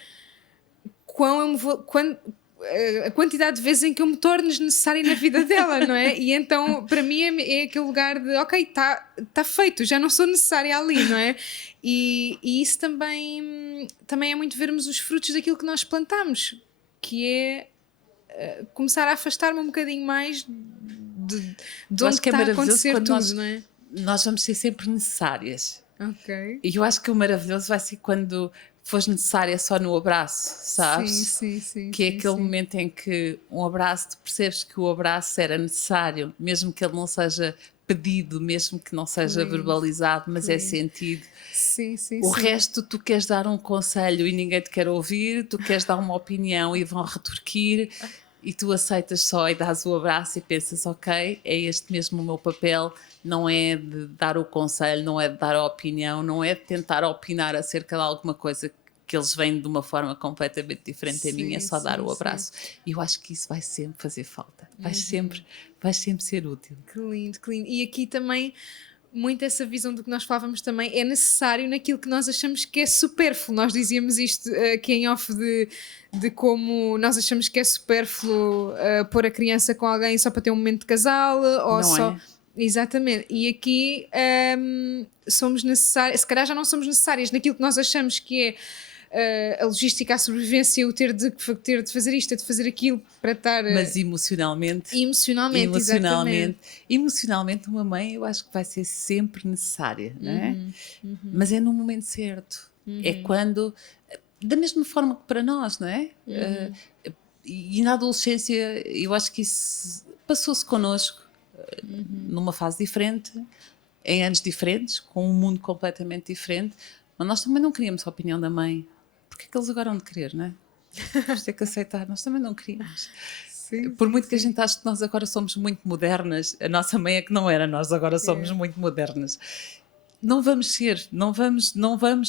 a quantidade de vezes em que eu me torno desnecessária na vida dela, não é? E então, para mim, é aquele lugar de, ok, tá feito, já não sou necessária ali, não é? E isso também é muito vermos os frutos daquilo que nós plantamos, que é começar a afastar-me um bocadinho mais de onde está a acontecer tudo, não é? Nós vamos ser sempre necessárias. Ok. E eu acho que o maravilhoso vai ser quando fores necessária só no abraço, sabes? Sim. Que é aquele momento em que um abraço, tu percebes que o abraço era necessário, mesmo que ele não seja pedido, mesmo que não seja verbalizado, mas é sentido. Sim. O resto, tu queres dar um conselho e ninguém te quer ouvir, tu queres dar uma opinião e vão retorquir. e tu aceitas só e dás o abraço e pensas, ok, é este mesmo o meu papel, não é de dar o conselho, não é de dar a opinião, não é de tentar opinar acerca de alguma coisa que eles vêm de uma forma completamente diferente da minha, é só dar o abraço. E eu acho que isso vai sempre fazer falta, vai sempre ser útil. Que lindo, que lindo. E aqui também, muito essa visão do que nós falávamos também, é necessário naquilo que nós achamos que é supérfluo. Nós dizíamos isto aqui em off de como nós achamos que é supérfluo pôr a criança com alguém só para ter um momento de casal, ou Não só... é? Exatamente, e aqui somos necessárias, se calhar já não somos necessárias naquilo que nós achamos que é a logística, a sobrevivência, o ter de fazer isto, de fazer aquilo para estar... Mas emocionalmente, emocionalmente uma mãe eu acho que vai ser sempre necessária, não é? Mas é no momento certo, é quando, da mesma forma que para nós, não é? E na adolescência eu acho que isso passou-se connosco, numa fase diferente, em anos diferentes, com um mundo completamente diferente, mas nós também não queríamos a opinião da mãe. Porque é que eles agora hão de querer, não é? Vamos ter que aceitar, nós também não queríamos. Sim, por muito que a gente ache que nós agora somos muito modernas, a nossa mãe é que não era, nós agora somos muito modernas. Não vamos ser, não vamos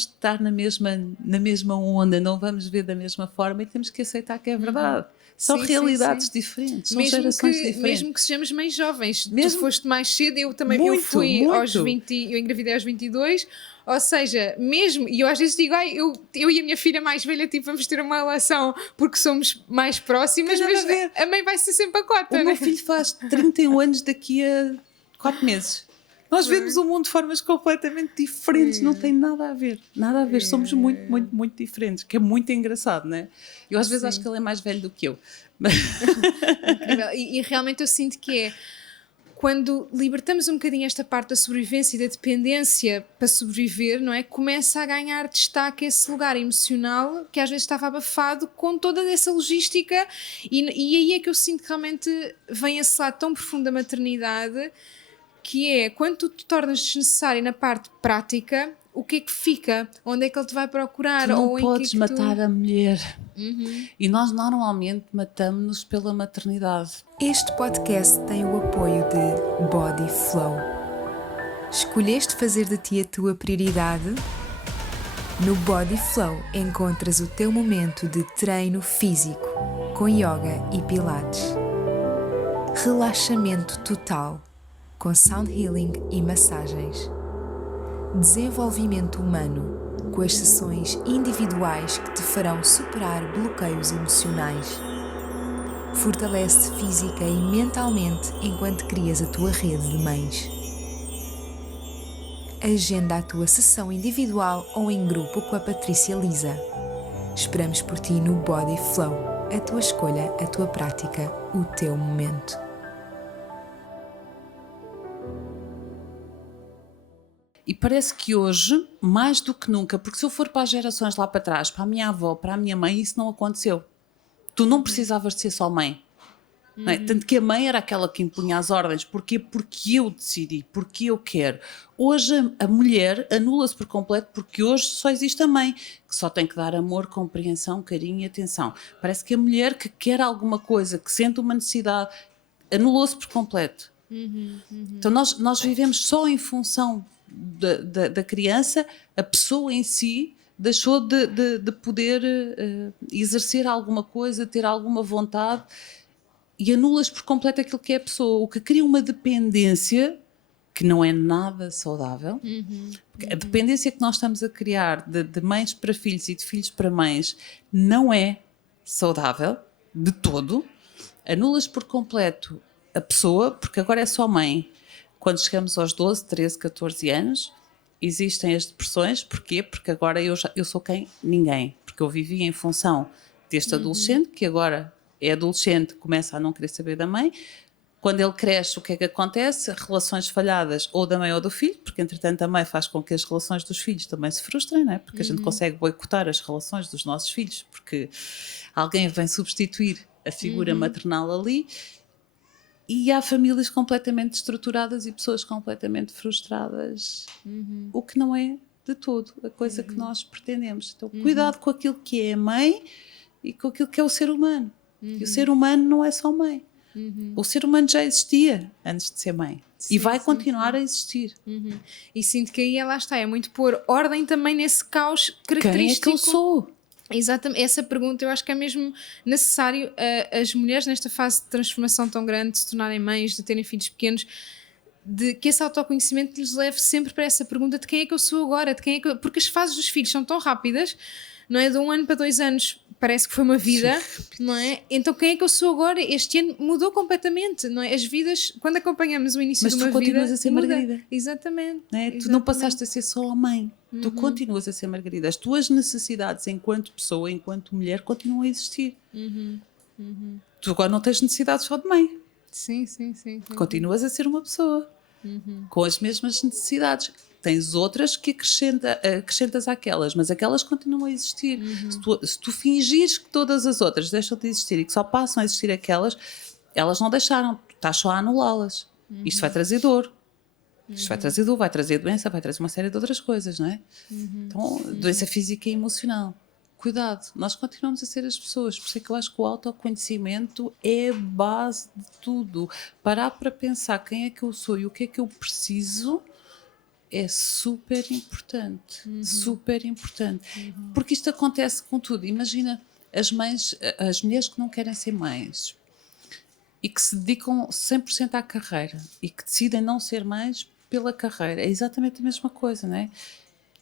estar na mesma onda, não vamos ver da mesma forma e temos que aceitar que é verdade. São realidades diferentes, são gerações diferentes. Mesmo que sejamos mais jovens, tu foste mais cedo, eu também muito, fui muito. aos 20, eu engravidei aos 22, ou seja, mesmo, e eu às vezes digo, eu e a minha filha mais velha, tipo, vamos ter uma relação porque somos mais próximas, mas a mãe vai ser sempre a cota. O meu filho faz 31 anos daqui a 4 meses. Nós vemos o mundo de formas completamente diferentes, não tem nada a ver, somos muito, muito, muito diferentes, que é muito engraçado, não é? Eu às vezes acho que ele é mais velho do que eu. Incrível. E realmente eu sinto que é quando libertamos um bocadinho esta parte da sobrevivência e da dependência para sobreviver, não é? Começa a ganhar destaque esse lugar emocional que às vezes estava abafado com toda essa logística e aí é que eu sinto que realmente vem esse lado tão profundo da maternidade, que é quando tu te tornas desnecessário na parte prática, o que é que fica? Onde é que ele te vai procurar? Tu não ou podes matar a mulher. E nós normalmente matamos-nos pela maternidade. Este podcast tem o apoio de Body Flow. Escolheste fazer de ti a tua prioridade? No Body Flow encontras o teu momento de treino físico, com yoga e pilates. Relaxamento total, com sound healing e massagens. Desenvolvimento humano, com as sessões individuais que te farão superar bloqueios emocionais. Fortalece-te física e mentalmente enquanto crias a tua rede de mães. Agenda a tua sessão individual ou em grupo com a Patrícia Lisa. Esperamos por ti no Body Flow. A tua escolha, a tua prática, o teu momento. E parece que hoje, mais do que nunca, porque se eu for para as gerações lá para trás, para a minha avó, para a minha mãe, isso não aconteceu. Tu não precisavas de ser só mãe. Não é? Tanto que a mãe era aquela que impunha as ordens. Porquê? Porque eu decidi, porque eu quero. Hoje a mulher anula-se por completo porque hoje só existe a mãe, que só tem que dar amor, compreensão, carinho e atenção. Parece que a mulher que quer alguma coisa, que sente uma necessidade, anulou-se por completo. Então nós vivemos só em função da criança, a pessoa em si deixou de poder exercer alguma coisa, ter alguma vontade e anulas por completo aquilo que é a pessoa, o que cria uma dependência que não é nada saudável. A dependência que nós estamos a criar de mães para filhos e de filhos para mães não é saudável de todo. Anulas por completo a pessoa, porque agora é só mãe. Quando chegamos aos 12, 13, 14 anos, existem as depressões. Porquê? Porque agora eu sou quem? Ninguém. Porque eu vivi em função deste adolescente, que agora é adolescente, começa a não querer saber da mãe. Quando ele cresce, o que é que acontece? Relações falhadas ou da mãe ou do filho, porque entretanto a mãe faz com que as relações dos filhos também se frustrem, não é? Porque a gente consegue boicotar as relações dos nossos filhos, porque alguém vem substituir a figura maternal ali. E há famílias completamente estruturadas e pessoas completamente frustradas, o que não é de todo a coisa que nós pretendemos. Então, cuidado com aquilo que é a mãe e com aquilo que é o ser humano. E o ser humano não é só mãe. O ser humano já existia antes de ser mãe. Sim, E vai sim, continuar a existir. E sinto que aí lá está, é muito pôr ordem também nesse caos característico. Quem é que eu sou? Exatamente, essa pergunta eu acho que é mesmo necessário as mulheres nesta fase de transformação tão grande, de se tornarem mães, de terem filhos pequenos, de que esse autoconhecimento lhes leve sempre para essa pergunta de quem é que eu sou agora, de quem é que porque as fases dos filhos são tão rápidas, não é? De 1 ano para 2 anos parece que foi uma vida, não é? Então quem é que eu sou agora? Este ano mudou completamente, não é? As vidas, quando acompanhamos o início Mas de tu uma vida, continuas a ser muda. Margarida. Exatamente. Não é? Tu Exatamente. não passaste a ser só a mãe. Tu continuas a ser Margarida. As tuas necessidades enquanto pessoa, enquanto mulher, continuam a existir. Tu agora não tens necessidades só de mãe. Sim. Continuas a ser uma pessoa com as mesmas necessidades. Tens outras que acrescentas àquelas, mas aquelas continuam a existir. Se tu fingires que todas as outras deixam de existir e que só passam a existir aquelas, elas não deixaram, tu estás só a anulá-las. Isto vai trazer dor. Isto vai trazer dor, vai trazer doença, vai trazer uma série de outras coisas, não é? Então, doença física e emocional. Cuidado, nós continuamos a ser as pessoas, por isso é que eu acho que o autoconhecimento é a base de tudo. Parar para pensar quem é que eu sou e o que é que eu preciso é super importante, super importante. Porque isto acontece com tudo. Imagina as mães, as mulheres que não querem ser mães e que se dedicam 100% à carreira e que decidem não ser mães pela carreira. É exatamente a mesma coisa, não é?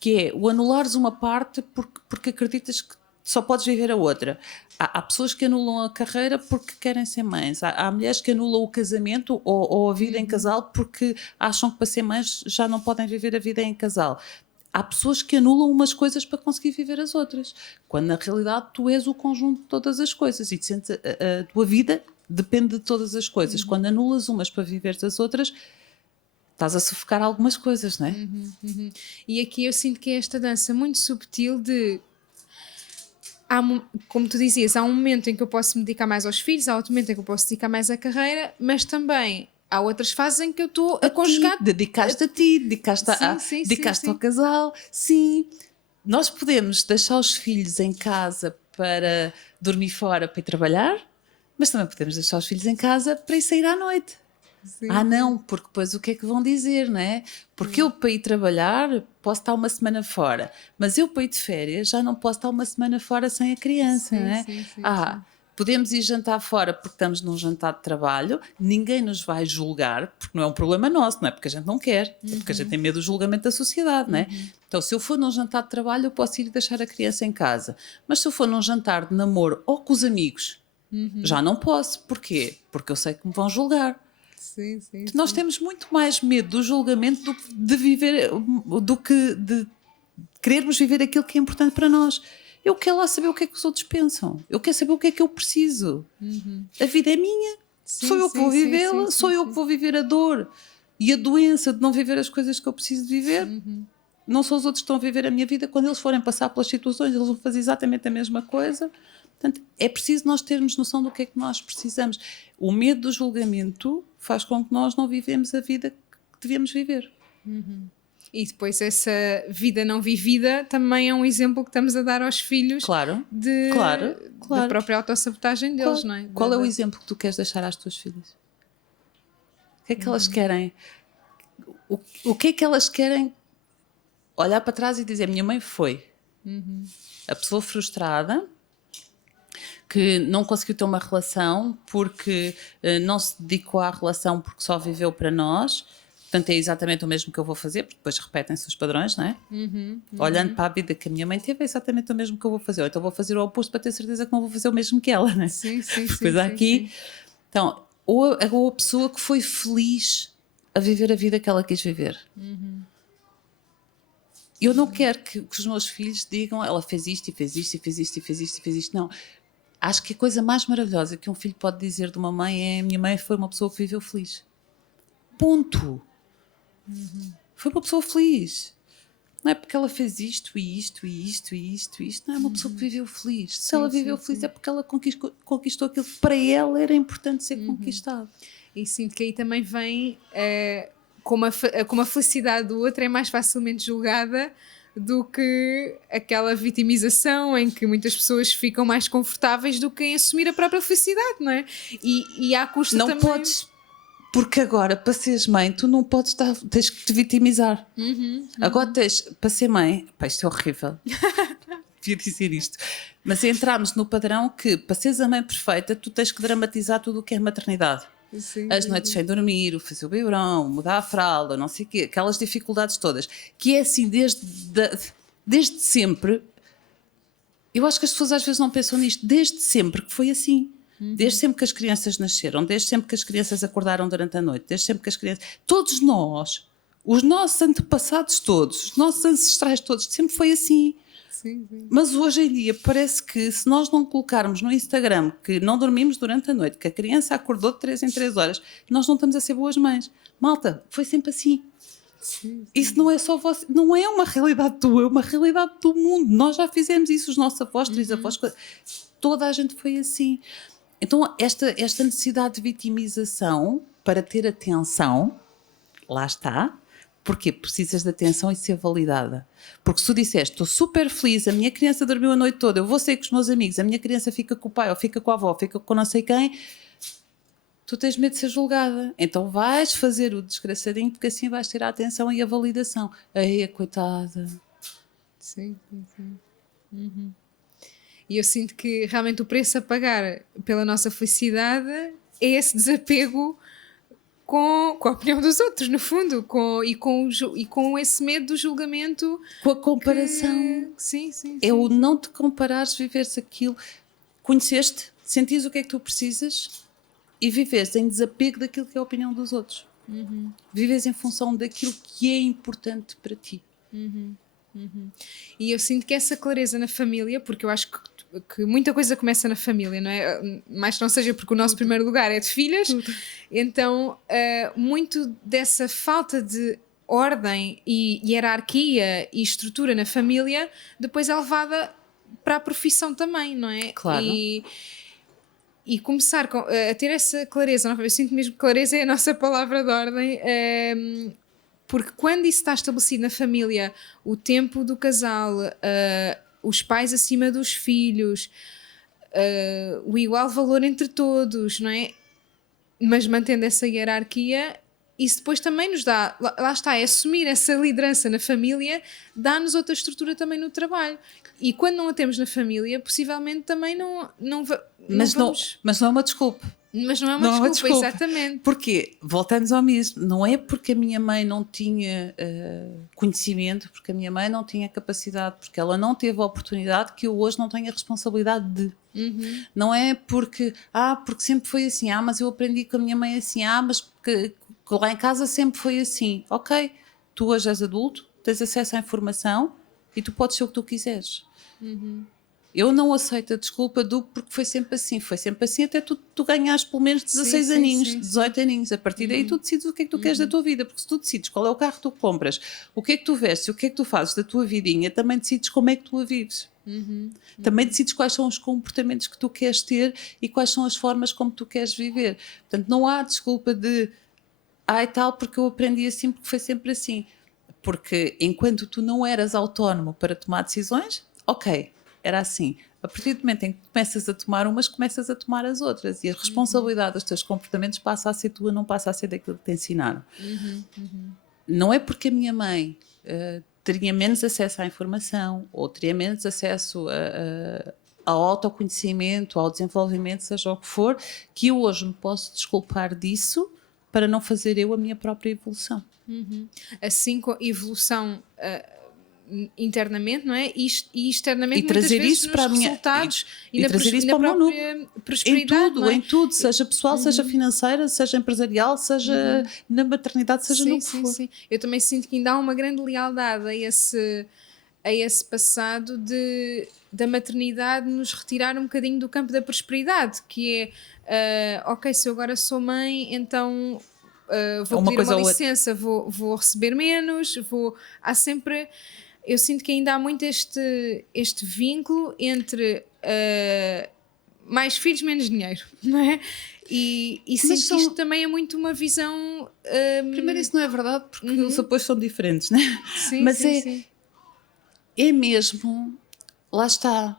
Que é o anulares uma parte porque acreditas que só podes viver a outra. Há pessoas que anulam a carreira porque querem ser mães. Há mulheres que anulam o casamento ou a vida em casal porque acham que para ser mães já não podem viver a vida em casal. Há pessoas que anulam umas coisas para conseguir viver as outras, quando na realidade tu és o conjunto de todas as coisas e te sentes a tua vida depende de todas as coisas. Quando anulas umas para viver as outras, estás a sufocar algumas coisas, não é? E aqui eu sinto que é esta dança muito subtil de... como tu dizias, há um momento em que eu posso me dedicar mais aos filhos, há outro momento em que eu posso dedicar mais à carreira, mas também há outras fases em que eu estou a conjugar... Dedicaste a ti, dedicaste ao casal. Sim, nós podemos deixar os filhos em casa para dormir fora, para ir trabalhar, mas também podemos deixar os filhos em casa para ir sair à noite. Não, porque depois o que é que vão dizer, não é? Porque eu para ir trabalhar posso estar uma semana fora, mas eu para ir de férias já não posso estar uma semana fora sem a criança, não é? Sim. Podemos ir jantar fora porque estamos num jantar de trabalho, ninguém nos vai julgar, porque não é um problema nosso, não é porque a gente não quer, é porque a gente tem medo do julgamento da sociedade, não é? Então, se eu for num jantar de trabalho, eu posso ir deixar a criança em casa, mas se eu for num jantar de namoro ou com os amigos, já não posso. Porquê? Porque eu sei que me vão julgar. Sim. Nós temos muito mais medo do julgamento do que de querermos viver aquilo que é importante para nós. Eu quero lá saber o que é que os outros pensam. Eu quero saber o que é que eu preciso. A vida é minha. Sou eu que vou vivê-la. Sou eu que vou viver a dor e a doença de não viver as coisas que eu preciso de viver. Não são os outros que estão a viver a minha vida. Quando eles forem passar pelas situações, eles vão fazer exatamente a mesma coisa. Portanto, é preciso nós termos noção do que é que nós precisamos. O medo do julgamento faz com que nós não vivemos a vida que devemos viver. E depois essa vida não vivida também é um exemplo que estamos a dar aos filhos Claro. da própria autossabotagem deles, não é? Qual é o exemplo que tu queres deixar às tuas filhas? O que é que elas querem? O que é que elas querem? Olhar para trás e dizer, minha mãe foi. A pessoa frustrada que não conseguiu ter uma relação porque não se dedicou à relação porque só viveu para nós. Portanto, é exatamente o mesmo que eu vou fazer, porque depois repetem-se os padrões, não é? Olhando para a vida que a minha mãe teve, é exatamente o mesmo que eu vou fazer. Ou então vou fazer o oposto para ter certeza que não vou fazer o mesmo que ela, não é? Sim. Depois há aqui... Então, ou a pessoa que foi feliz a viver a vida que ela quis viver. Eu não quero que os meus filhos digam ela fez isto e fez isto e fez isto e fez isto e fez isto. Não. Acho que a coisa mais maravilhosa que um filho pode dizer de uma mãe é: minha mãe foi uma pessoa que viveu feliz. Ponto. Foi uma pessoa feliz. Não é porque ela fez isto e isto e isto e isto e isto. Não é uma pessoa que viveu feliz. Se ela viveu feliz é porque ela conquistou aquilo que para ela era importante ser conquistado. E sinto que aí também vem... como a felicidade do outro é mais facilmente julgada do que aquela vitimização em que muitas pessoas ficam mais confortáveis do que em assumir a própria felicidade, não é? E à custa Não também... podes, porque agora, para seres mãe, tu não podes estar, tens que te vitimizar. Agora tens, para ser mãe, pá, isto é horrível. Devia dizer isto. Mas entramos no padrão que, para seres a mãe perfeita, tu tens que dramatizar tudo o que é maternidade. Sim, As noites sem dormir, o fazer o biberão, mudar a fralda, não sei o quê, aquelas dificuldades todas, que é assim desde sempre. Eu acho que as pessoas às vezes não pensam nisto, desde sempre que foi assim. Desde sempre que as crianças nasceram, desde sempre que as crianças acordaram durante a noite, desde sempre que as crianças... Todos nós, os nossos antepassados todos, os nossos ancestrais todos, sempre foi assim. Sim, sim. Mas hoje em dia parece que se nós não colocarmos no Instagram que não dormimos durante a noite, que a criança acordou de 3 em 3 horas, nós não estamos a ser boas mães. Malta, foi sempre assim. Sim. Isso não é só você, não é uma realidade tua, é uma realidade do mundo. Nós já fizemos isso, os nossos avós, trisavós, toda a gente foi assim. Então esta necessidade de vitimização para ter atenção, lá está. Porquê? Precisas de atenção e ser validada. Porque se tu disseste, estou super feliz, a minha criança dormiu a noite toda, eu vou sair com os meus amigos, a minha criança fica com o pai, ou fica com a avó, ou fica com não sei quem, tu tens medo de ser julgada. Então vais fazer o desgraçadinho, porque assim vais ter a atenção e a validação. Aí, coitada. Sim, sim, sim. E eu sinto que realmente o preço a pagar pela nossa felicidade é esse desapego com a opinião dos outros, no fundo, e com esse medo do julgamento. Com a comparação. Sim, sim, sim. É o não te comparares, viveres aquilo. Conheceste, sentires o que é que tu precisas e viveres em desapego daquilo que é a opinião dos outros. Vives em função daquilo que é importante para ti. E eu sinto que essa clareza na família, porque eu acho que muita coisa começa na família, não é? Mais que não seja porque o nosso primeiro lugar é de filhas, então muito dessa falta de ordem e hierarquia e estrutura na família depois é levada para a profissão também, não é? Claro. E começar a ter essa clareza, não? Eu sinto mesmo que clareza é a nossa palavra de ordem, porque quando isso está estabelecido na família, o tempo do casal, os pais acima dos filhos, o igual valor entre todos, não é? Mas mantendo essa hierarquia, isso depois também nos dá, lá está, é assumir essa liderança na família, dá-nos outra estrutura também no trabalho. E quando não a temos na família, possivelmente também Mas não é uma desculpa. Mas não é uma desculpa, exatamente. Porque, voltamos ao mesmo, não é porque a minha mãe não tinha conhecimento, porque a minha mãe não tinha capacidade, porque ela não teve a oportunidade, que eu hoje não tenho a responsabilidade de. Não é porque sempre foi assim, mas eu aprendi com a minha mãe assim, mas porque lá em casa sempre foi assim. Ok, tu hoje és adulto, tens acesso à informação e tu podes ser o que tu quiseres. Eu não aceito a desculpa porque foi sempre assim até tu ganhares pelo menos 16 aninhos, 18 aninhos. A partir daí tu decides o que é que tu queres da tua vida, porque se tu decides qual é o carro que tu compras, o que é que tu vestes, o que é que tu fazes da tua vidinha, também decides como é que tu a vives. Também decides quais são os comportamentos que tu queres ter e quais são as formas como tu queres viver. Portanto, não há desculpa de tal, porque eu aprendi assim, porque foi sempre assim. Porque enquanto tu não eras autónomo para tomar decisões, ok, era assim. A partir do momento em que começas a tomar umas, começas a tomar as outras. E a responsabilidade dos teus comportamentos passa a ser tua, não passa a ser daquilo que te ensinaram. Não é porque a minha mãe teria menos acesso à informação ou teria menos acesso ao autoconhecimento, ao desenvolvimento, seja o que for, que eu hoje me posso desculpar disso para não fazer eu a minha própria evolução. Assim, com evolução internamente, não é? E externamente, E trazer muitas vezes isso para a minha resultados e na trazer isso na para o meu própria prosperidade, não é? em tudo, seja pessoal, seja financeira, seja empresarial, seja na maternidade, seja no que for. Sim. Eu também sinto que ainda há uma grande lealdade a esse passado da maternidade nos retirar um bocadinho do campo da prosperidade, que é ok, se eu agora sou mãe, então vou pedir uma licença, vou receber menos, há sempre... Eu sinto que ainda há muito este vínculo entre mais filhos, menos dinheiro, não é? E sinto que isto também é muito uma visão... Primeiro, isso não é verdade, porque os apoios são diferentes, não é? Sim, Mas sim. é mesmo, lá está.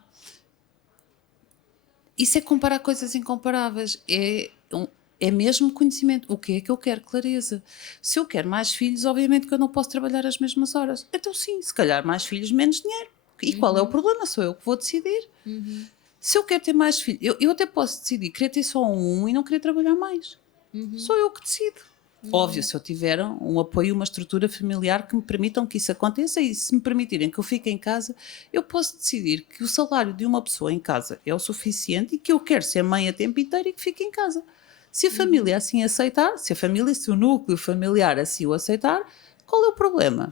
Isso é comparar coisas incomparáveis. É mesmo conhecimento. O que é que eu quero? Clareza. Se eu quero mais filhos, obviamente que eu não posso trabalhar as mesmas horas. Então sim, se calhar mais filhos, menos dinheiro. E qual é o problema? Sou eu que vou decidir. Se eu quero ter mais filhos, eu até posso decidir querer ter só um e não querer trabalhar mais. Sou eu que decido. Óbvio, se eu tiver um apoio, uma estrutura familiar que me permitam que isso aconteça, e se me permitirem que eu fique em casa, eu posso decidir que o salário de uma pessoa em casa é o suficiente e que eu quero ser mãe a tempo inteiro e que fique em casa. Se a família assim aceitar, se o núcleo familiar assim o aceitar, qual é o problema?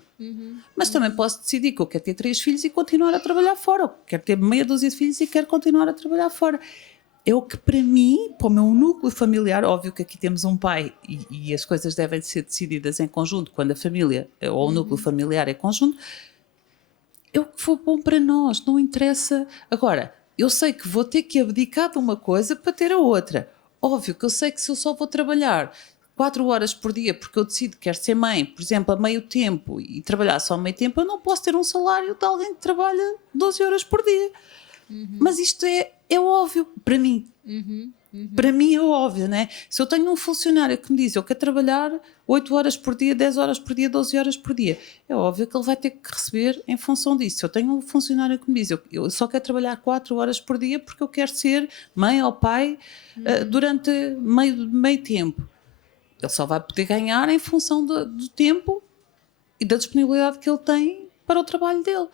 Mas também posso decidir que eu quero ter 3 filhos e continuar a trabalhar fora, ou quero ter meia dúzia de filhos e quero continuar a trabalhar fora. É o que para mim, para o meu núcleo familiar, óbvio que aqui temos um pai e as coisas devem ser decididas em conjunto, quando a família ou o núcleo familiar é conjunto, é o que for bom para nós, não interessa. Agora, eu sei que vou ter que abdicar de uma coisa para ter a outra. Óbvio que eu sei que se eu só vou trabalhar 4 horas por dia porque eu decido que quero ser mãe, por exemplo, a meio tempo e trabalhar só a meio tempo, eu não posso ter um salário de alguém que trabalha 12 horas por dia. Mas isto é óbvio para mim. Para mim é óbvio, né? Se eu tenho um funcionário que me diz eu quero trabalhar 8 horas por dia, 10 horas por dia, 12 horas por dia, é óbvio que ele vai ter que receber em função disso. Se eu tenho um funcionário que me diz eu só quero trabalhar 4 horas por dia porque eu quero ser mãe ou pai durante meio tempo, ele só vai poder ganhar em função do tempo e da disponibilidade que ele tem para o trabalho dele.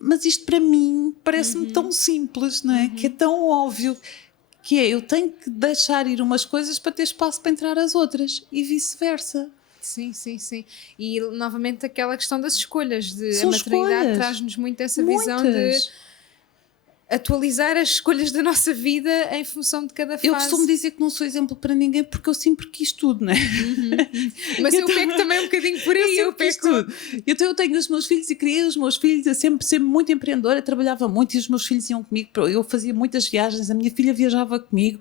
Mas isto para mim parece-me tão simples, não é? Que é tão óbvio, que é, eu tenho que deixar ir umas coisas para ter espaço para entrar as outras e vice-versa. Sim. E novamente aquela questão das escolhas, São a maternidade escolhas. traz-nos muito essa visão de atualizar as escolhas da nossa vida em função de cada fase. Eu costumo dizer que não sou exemplo para ninguém porque eu sempre quis tudo, não é? Mas eu pego também um bocadinho por aí, eu pego tudo. Então eu tenho os meus filhos e criei os meus filhos, eu sempre muito empreendedora, trabalhava muito e os meus filhos iam comigo, eu fazia muitas viagens, a minha filha viajava comigo.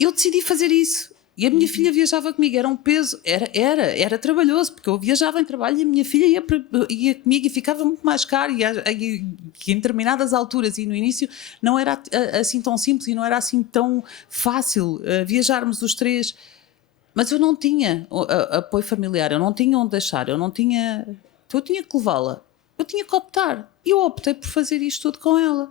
Eu decidi fazer isso. E a minha filha viajava comigo, era um peso, era trabalhoso, porque eu viajava em trabalho e a minha filha ia comigo e ficava muito mais caro e em determinadas alturas e no início não era assim tão simples e não era assim tão fácil viajarmos os 3, mas eu não tinha apoio familiar, eu não tinha onde deixar, eu tinha que levá-la, eu tinha que optar e eu optei por fazer isto tudo com ela.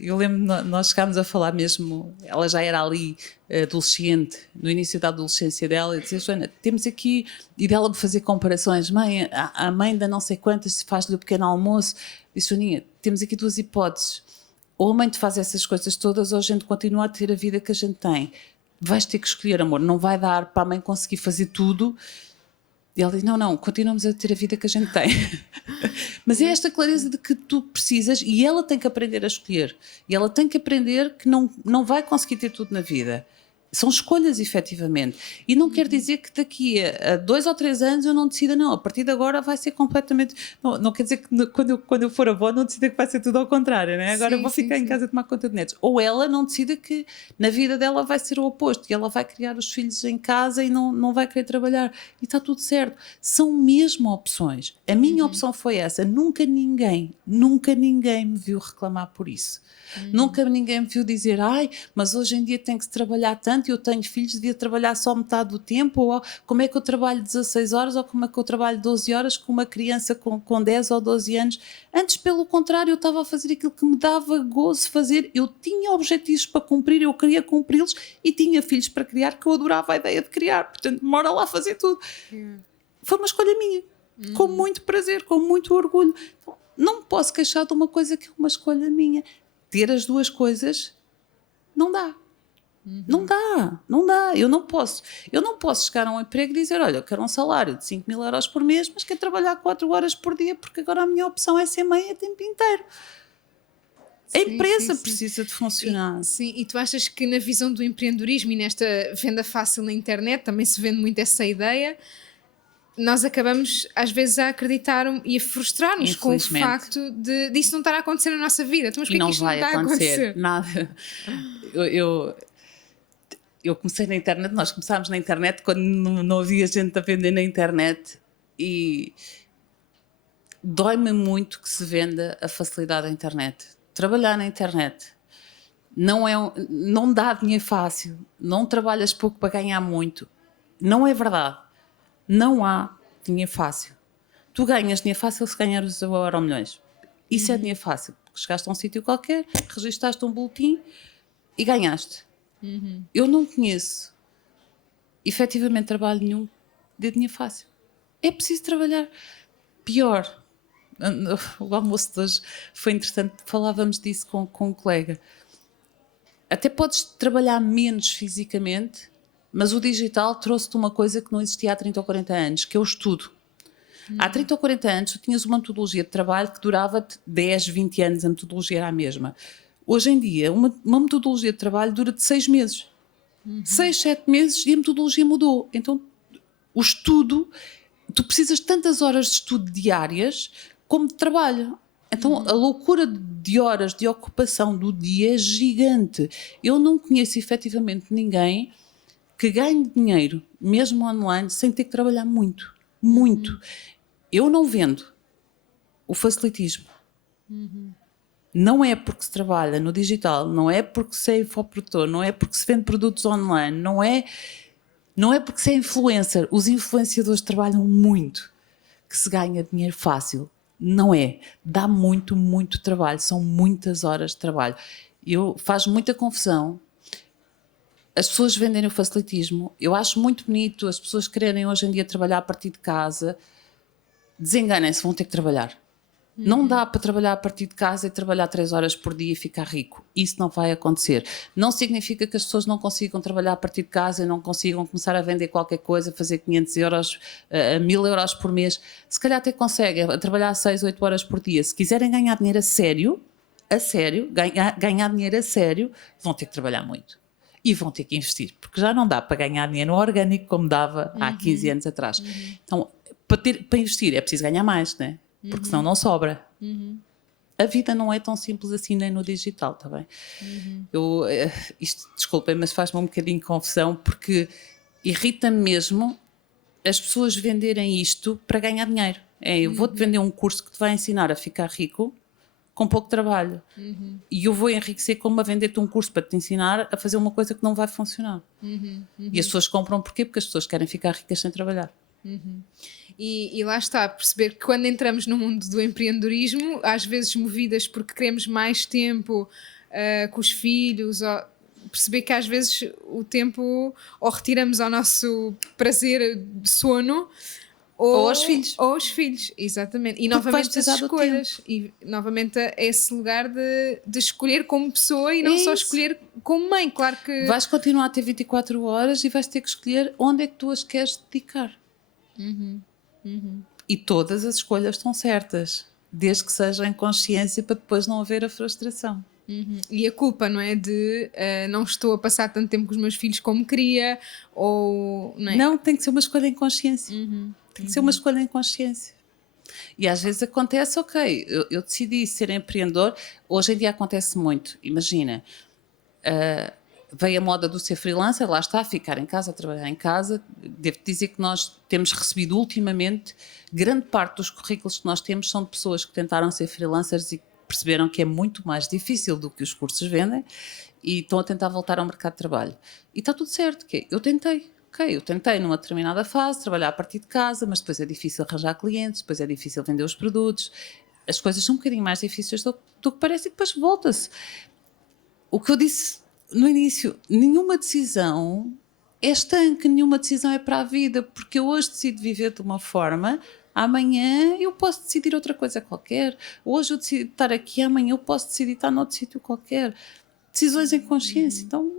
Eu lembro, nós chegámos a falar mesmo, ela já era ali adolescente, no início da adolescência dela, e dizia, Joana, temos aqui, e dela me fazer comparações, mãe, a mãe da não sei quantas faz-lhe o pequeno almoço, disse, Joaninha, temos aqui 2 hipóteses, ou a mãe te faz essas coisas todas, ou a gente continua a ter a vida que a gente tem, vais ter que escolher, amor, não vai dar para a mãe conseguir fazer tudo. E ela diz, não, continuamos a ter a vida que a gente tem. Mas é esta clareza de que tu precisas, e ela tem que aprender a escolher. E ela tem que aprender que não vai conseguir ter tudo na vida. São escolhas, efetivamente. E não quer dizer que daqui a 2 ou 3 anos eu não decida, não, a partir de agora vai ser completamente... Não quer dizer que quando eu for avó não decida que vai ser tudo ao contrário, né? Agora eu vou ficar em casa a tomar conta de netos. Ou ela não decida que na vida dela vai ser o oposto, e ela vai criar os filhos em casa e não vai querer trabalhar. E está tudo certo. São mesmo opções. A minha opção foi essa. Nunca ninguém me viu reclamar por isso. Nunca ninguém me viu dizer, mas hoje em dia tem que se trabalhar tanto, eu tenho filhos, devia trabalhar só metade do tempo, ou como é que eu trabalho 16 horas, ou como é que eu trabalho 12 horas com uma criança com 10 ou 12 anos. Antes, pelo contrário, eu estava a fazer aquilo que me dava gozo fazer, eu tinha objetivos para cumprir, eu queria cumpri-los e tinha filhos para criar, que eu adorava a ideia de criar, portanto, bora lá fazer tudo. Foi uma escolha minha, com muito prazer, com muito orgulho. Então, não me posso queixar de uma coisa que é uma escolha minha. Ter as 2 coisas não dá. Não dá. Eu não posso chegar a um emprego e dizer, olha, eu quero um salário de 5.000 euros por mês, mas quero trabalhar 4 horas por dia, porque agora a minha opção é ser mãe a tempo inteiro. A empresa precisa de funcionar. E tu achas que na visão do empreendedorismo e nesta venda fácil na internet também se vende muito essa ideia? Nós acabamos às vezes a acreditar e a frustrar-nos com o facto disso não estar a acontecer na nossa vida. Então, mas e não isto vai não está acontecer nada. Eu comecei na internet, nós começámos na internet quando não havia gente a vender na internet e dói-me muito que se venda a facilidade da internet. Trabalhar na internet não dá dinheiro fácil, não trabalhas pouco para ganhar muito. Não é verdade. Não há dinheiro fácil. Tu ganhas dinheiro fácil se ganhares o Euromilhões. Isso é dinheiro fácil. Porque chegaste a um sítio qualquer, registaste um boletim e ganhaste. Eu não conheço efetivamente trabalho nenhum de dinheiro fácil. É preciso trabalhar. Pior, o almoço de hoje foi interessante, falávamos disso com um colega. Até podes trabalhar menos fisicamente, mas o digital trouxe-te uma coisa que não existia há 30 ou 40 anos, que é o estudo. Há 30 ou 40 anos tu tinhas uma metodologia de trabalho que durava-te 10, 20 anos, a metodologia era a mesma. Hoje em dia, uma metodologia de trabalho dura-te 6 meses. 6, 7 meses e a metodologia mudou. Então, o estudo, tu precisas de tantas horas de estudo diárias como de trabalho. Então, a loucura de horas de ocupação do dia é gigante. Eu não conheço efetivamente ninguém que ganhe dinheiro, mesmo online, sem ter que trabalhar muito. Muito. Eu não vendo o facilitismo. Não é porque se trabalha no digital, não é porque se é infoprodutor, não é porque se vende produtos online, não é porque se é influencer. Os influenciadores trabalham muito, que se ganha dinheiro fácil. Não é. Dá muito, muito trabalho. São muitas horas de trabalho. Faz muita confusão as pessoas venderem o facilitismo. Eu acho muito bonito as pessoas quererem hoje em dia trabalhar a partir de casa. Desenganem-se, vão ter que trabalhar. Não dá para trabalhar a partir de casa e trabalhar 3 horas por dia e ficar rico. Isso não vai acontecer. Não significa que as pessoas não consigam trabalhar a partir de casa e não consigam começar a vender qualquer coisa, fazer 500 euros, 1000 euros por mês. Se calhar até conseguem trabalhar 6, 8 horas por dia. Se quiserem ganhar dinheiro a sério, ganhar dinheiro a sério, vão ter que trabalhar muito. E vão ter que investir, porque já não dá para ganhar dinheiro orgânico como dava há 15 anos atrás. Então, para investir é preciso ganhar mais, não é? Porque senão não sobra. A vida não é tão simples assim nem no digital, está bem? Isto, desculpem, mas faz-me um bocadinho de confusão, porque irrita-me mesmo as pessoas venderem isto para ganhar dinheiro. Eu vou-te vender um curso que te vai ensinar a ficar rico com pouco trabalho. E eu vou enriquecer como a vender-te um curso para te ensinar a fazer uma coisa que não vai funcionar. E as pessoas compram porquê? Porque as pessoas querem ficar ricas sem trabalhar. E lá está, perceber que quando entramos no mundo do empreendedorismo, às vezes movidas porque queremos mais tempo com os filhos, ou perceber que às vezes o tempo ou retiramos ao nosso prazer de sono ou aos filhos. Ou aos filhos, exatamente. E porque novamente as escolhas. E novamente esse lugar de escolher como pessoa e não só escolher como mãe. Claro que vais continuar a ter 24 horas e vais ter que escolher onde é que tu as queres dedicar. E todas as escolhas estão certas, desde que sejam em consciência, para depois não haver a frustração. E a culpa, não é? De não estou a passar tanto tempo com os meus filhos como queria, ou não é? Não, tem que ser uma escolha em consciência. Tem que ser uma escolha em consciência. E às vezes acontece, ok, eu decidi ser empreendedor. Hoje em dia acontece muito. Imagina, veio a moda do ser freelancer, lá está, ficar em casa, trabalhar em casa. Devo dizer que nós temos recebido ultimamente, grande parte dos currículos que nós temos são de pessoas que tentaram ser freelancers e perceberam que é muito mais difícil do que os cursos vendem e estão a tentar voltar ao mercado de trabalho. E está tudo certo, que eu tentei numa determinada fase trabalhar a partir de casa, mas depois é difícil arranjar clientes, depois é difícil vender os produtos, as coisas são um bocadinho mais difíceis do que parece e depois volta-se. O que eu disse no início, nenhuma decisão é estanque, nenhuma decisão é para a vida, porque eu hoje decido viver de uma forma, amanhã eu posso decidir outra coisa qualquer, hoje eu decido estar aqui, amanhã eu posso decidir estar noutro sítio qualquer. Decisões em consciência, então...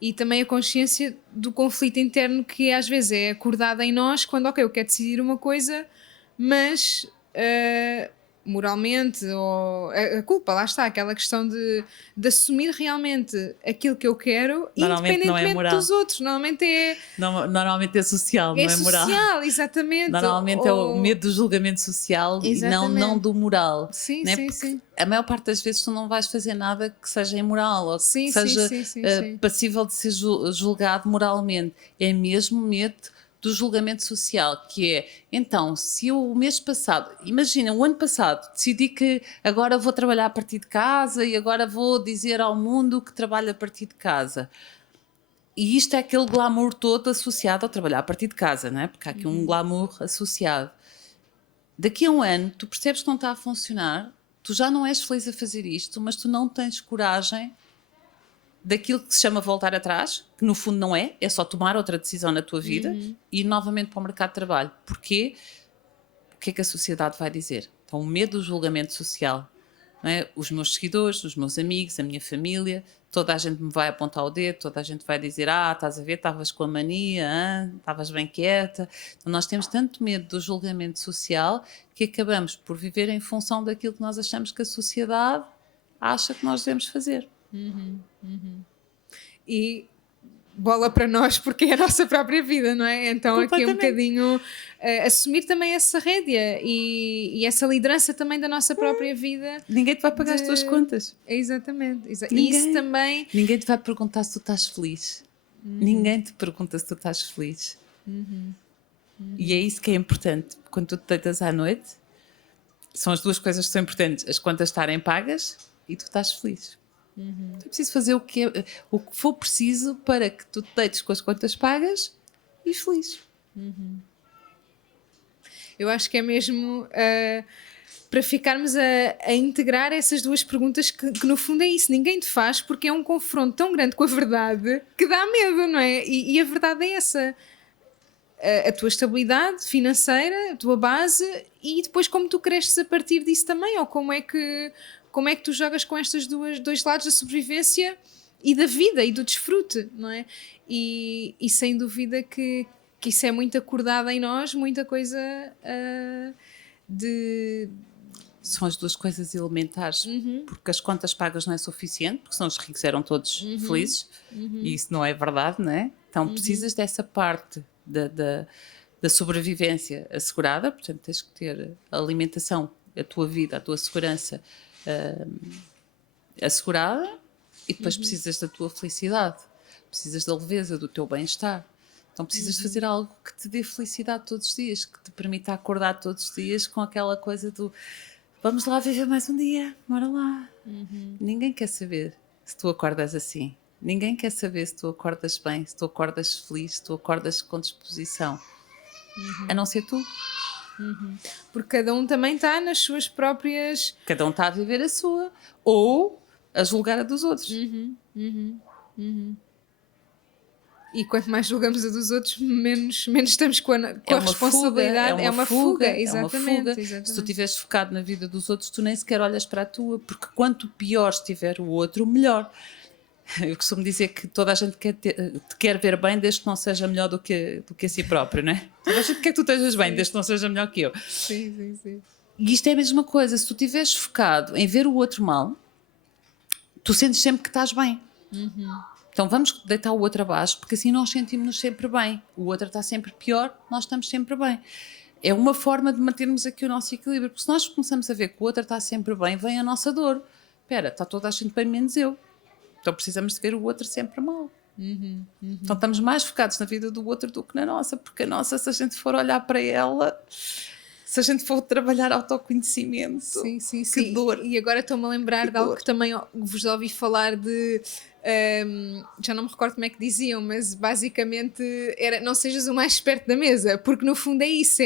E também a consciência do conflito interno que às vezes é acordada em nós quando, ok, eu quero decidir uma coisa, mas... moralmente, ou a culpa, lá está, aquela questão de assumir realmente aquilo que eu quero, independentemente dos outros. Normalmente é social, não é moral. É social, exatamente. Normalmente é o medo do julgamento social e não do moral. Sim, né? sim. A maior parte das vezes tu não vais fazer nada que seja imoral ou que seja passível de ser julgado moralmente. É mesmo medo do julgamento social, que é, então, se eu o mês passado, imagina, o ano passado, decidi que agora vou trabalhar a partir de casa e agora vou dizer ao mundo que trabalho a partir de casa. E isto é aquele glamour todo associado ao trabalhar a partir de casa, não é? Porque há aqui um glamour associado. Daqui a um ano, tu percebes que não está a funcionar, tu já não és feliz a fazer isto, mas tu não tens coragem daquilo que se chama voltar atrás, que no fundo não é só tomar outra decisão na tua vida e ir novamente para o mercado de trabalho. Porquê? O que é que a sociedade vai dizer? Então, o medo do julgamento social. Não é? Os meus seguidores, os meus amigos, a minha família, toda a gente me vai apontar o dedo, toda a gente vai dizer, estás a ver, estavas com a mania, estavas bem quieta. Então, nós temos tanto medo do julgamento social que acabamos por viver em função daquilo que nós achamos que a sociedade acha que nós devemos fazer. E bola para nós porque é a nossa própria vida, não é? Então aqui é um bocadinho assumir também essa rédea e essa liderança também da nossa própria vida. Ninguém te vai pagar as tuas contas. Exatamente. E isso também... Ninguém te vai perguntar se tu estás feliz. Ninguém te pergunta se tu estás feliz. E é isso que é importante. Quando tu te deitas à noite, são as duas coisas que são importantes. As contas estarem pagas e tu estás feliz. É preciso fazer o que for preciso para que tu te deites com as contas pagas e feliz. Eu acho que é mesmo para ficarmos a integrar essas duas perguntas que no fundo é isso, ninguém te faz porque é um confronto tão grande com a verdade que dá medo, não é? E a verdade é essa. A tua estabilidade financeira, a tua base e depois como tu cresces a partir disso também, ou como é que tu jogas com estes dois lados da sobrevivência e da vida e do desfrute, não é? E sem dúvida que isso é muito acordado em nós, muita coisa São as duas coisas elementares, porque as contas pagas não é suficiente, porque senão os ricos eram todos felizes, e isso não é verdade, não é? Então precisas dessa parte da sobrevivência assegurada, portanto tens que ter a alimentação, a tua vida, a tua segurança assegurada e depois precisas da tua felicidade, precisas da leveza, do teu bem-estar. Então precisas de fazer algo que te dê felicidade todos os dias, que te permita acordar todos os dias com aquela coisa do vamos lá viver mais um dia, bora lá. Ninguém quer saber se tu acordas assim. Ninguém quer saber se tu acordas bem, se tu acordas feliz, se tu acordas com disposição. A não ser tu. Porque cada um também está nas suas próprias... Cada um está a viver a sua. Ou a julgar a dos outros. E quanto mais julgamos a dos outros, menos estamos com a responsabilidade. É uma fuga. Exatamente. Se tu estiveres focado na vida dos outros, tu nem sequer olhas para a tua. Porque quanto pior estiver o outro, melhor. Eu costumo dizer que toda a gente te quer ver bem desde que não seja melhor do que a si próprio, não é? Toda a gente quer que tu estejas bem desde que não seja melhor que eu. Sim. E isto é a mesma coisa. Se tu estiveres focado em ver o outro mal, tu sentes sempre que estás bem. Então vamos deitar o outro abaixo, porque assim nós sentimos-nos sempre bem. O outro está sempre pior, nós estamos sempre bem. É uma forma de mantermos aqui o nosso equilíbrio. Porque se nós começamos a ver que o outro está sempre bem, vem a nossa dor. Espera, está toda a gente bem, menos eu. Então precisamos de ver o outro sempre mal. Então estamos mais focados na vida do outro do que na nossa, porque a nossa, se a gente for olhar para ela, se a gente for trabalhar autoconhecimento, sim. que dor. E agora estou-me a lembrar de algo que também vos ouvi falar de... já não me recordo como é que diziam, mas basicamente era não sejas o mais esperto da mesa, porque no fundo é isso,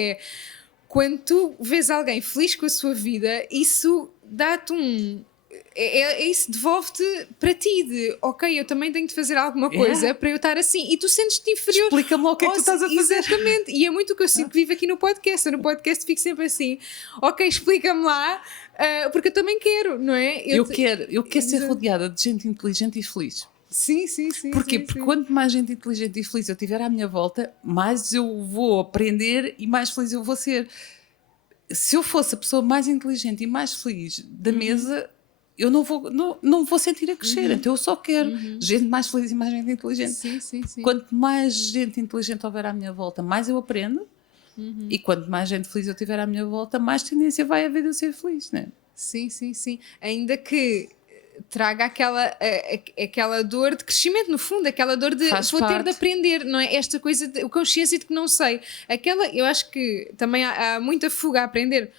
quando tu vês alguém feliz com a sua vida, isso dá-te isso devolve-te para ti de ok, eu também tenho de fazer alguma coisa para eu estar assim, e tu sentes-te inferior. Explica-me lá o que é que tu estás a fazer. Exatamente, e é muito o que eu sinto que vivo aqui no podcast. Eu no podcast fico sempre assim, ok, explica-me lá, porque eu também quero, não é? Eu quero ser rodeada de gente inteligente e feliz. Sim. Porquê? Porque quanto mais gente inteligente e feliz eu tiver à minha volta, mais eu vou aprender e mais feliz eu vou ser. Se eu fosse a pessoa mais inteligente e mais feliz da mesa, eu não vou sentir a crescer. Então eu só quero gente mais feliz e mais gente inteligente. Sim. Quanto mais gente inteligente houver à minha volta, mais eu aprendo. E quanto mais gente feliz eu tiver à minha volta, mais tendência vai haver de eu ser feliz, não é? Sim. Ainda que traga aquela dor de crescimento, no fundo, aquela dor de Faz vou ter de parte. aprender, não é? Esta coisa de consciência de que não sei. Eu acho que também há muita fuga a aprender,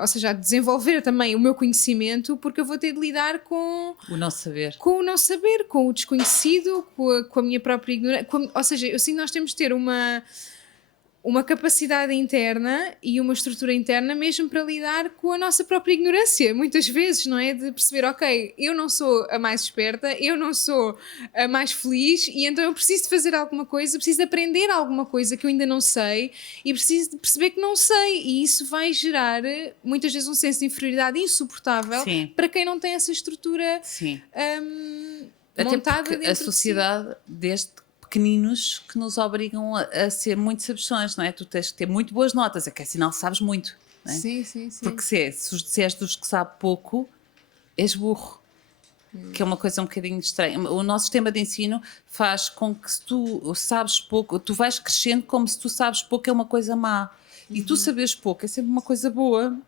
ou seja, a desenvolver também o meu conhecimento, porque eu vou ter de lidar com O não saber. o não saber, com o desconhecido, com a minha própria ignorância. Ou seja, eu sinto que nós temos de ter uma capacidade interna e uma estrutura interna mesmo para lidar com a nossa própria ignorância, muitas vezes, não é? De perceber, ok, eu não sou a mais esperta, eu não sou a mais feliz e então eu preciso de fazer alguma coisa, preciso de aprender alguma coisa que eu ainda não sei e preciso de perceber que não sei, e isso vai gerar muitas vezes um senso de inferioridade insuportável. Sim. Para quem não tem essa estrutura Sim. montada Até porque dentro a de si. sociedade, desde pequeninos, que nos obrigam a ser muito sabichões, não é? Tu tens que ter muito boas notas, é que é sinal que sabes muito, não é? Sim, sim, sim. Porque se és dos que sabe pouco, és burro. Que é uma coisa um bocadinho estranha. O nosso sistema de ensino faz com que, se tu sabes pouco, tu vais crescendo como se tu sabes pouco é uma coisa má. E tu saberes pouco é sempre uma coisa boa,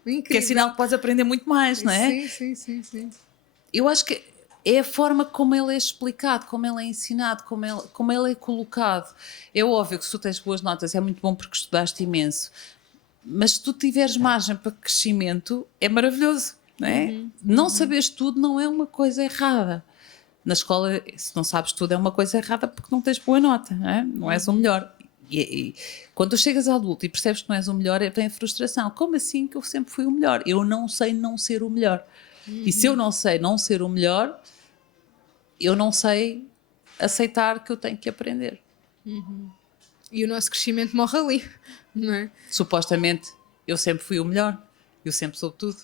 Incrível. que é sinal que podes aprender muito mais, não é? Sim. Eu acho que é a forma como ele é explicado, como ele é ensinado, como ele é colocado. É óbvio que se tu tens boas notas é muito bom porque estudaste imenso, mas se tu tiveres margem para crescimento é maravilhoso, não é? Não saberes tudo não é uma coisa errada. Na escola, se não sabes tudo é uma coisa errada porque não tens boa nota, não é? Não és o melhor. E quando tu chegas a adulto e percebes que não és o melhor, vem a frustração. Como assim que eu sempre fui o melhor? Eu não sei não ser o melhor. E se eu não sei não ser o melhor, eu não sei aceitar que eu tenho que aprender. E o nosso crescimento morre ali, não é? Supostamente, eu sempre fui o melhor. Eu sempre soube tudo.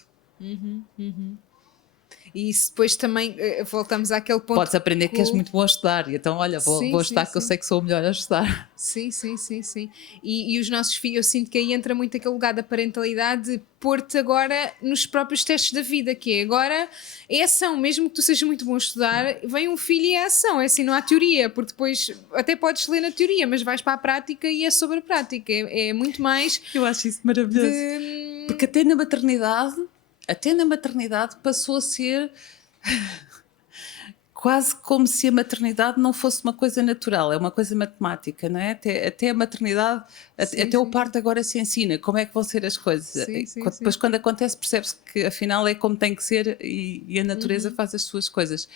E isso depois também, voltamos àquele ponto. Podes aprender que és muito bom a estudar. E então, olha, Sim, vou sim, estudar que eu sim. sei que sou o melhor a estudar. Sim. E os nossos filhos, eu sinto que aí entra muito aquele lugar da parentalidade de pôr-te agora nos próprios testes da vida, que é agora é ação, mesmo que tu sejas muito bom a estudar, vem um filho e é ação, é assim, não há teoria, porque depois até podes ler na teoria, mas vais para a prática e é sobre a prática, é muito mais Eu acho isso maravilhoso. de... Porque até na maternidade passou a ser quase como se a maternidade não fosse uma coisa natural, é uma coisa matemática, não é? Até a maternidade, até o parto agora se ensina como é que vão ser as coisas. Depois, quando acontece, percebe-se que afinal é como tem que ser e a natureza faz as suas coisas.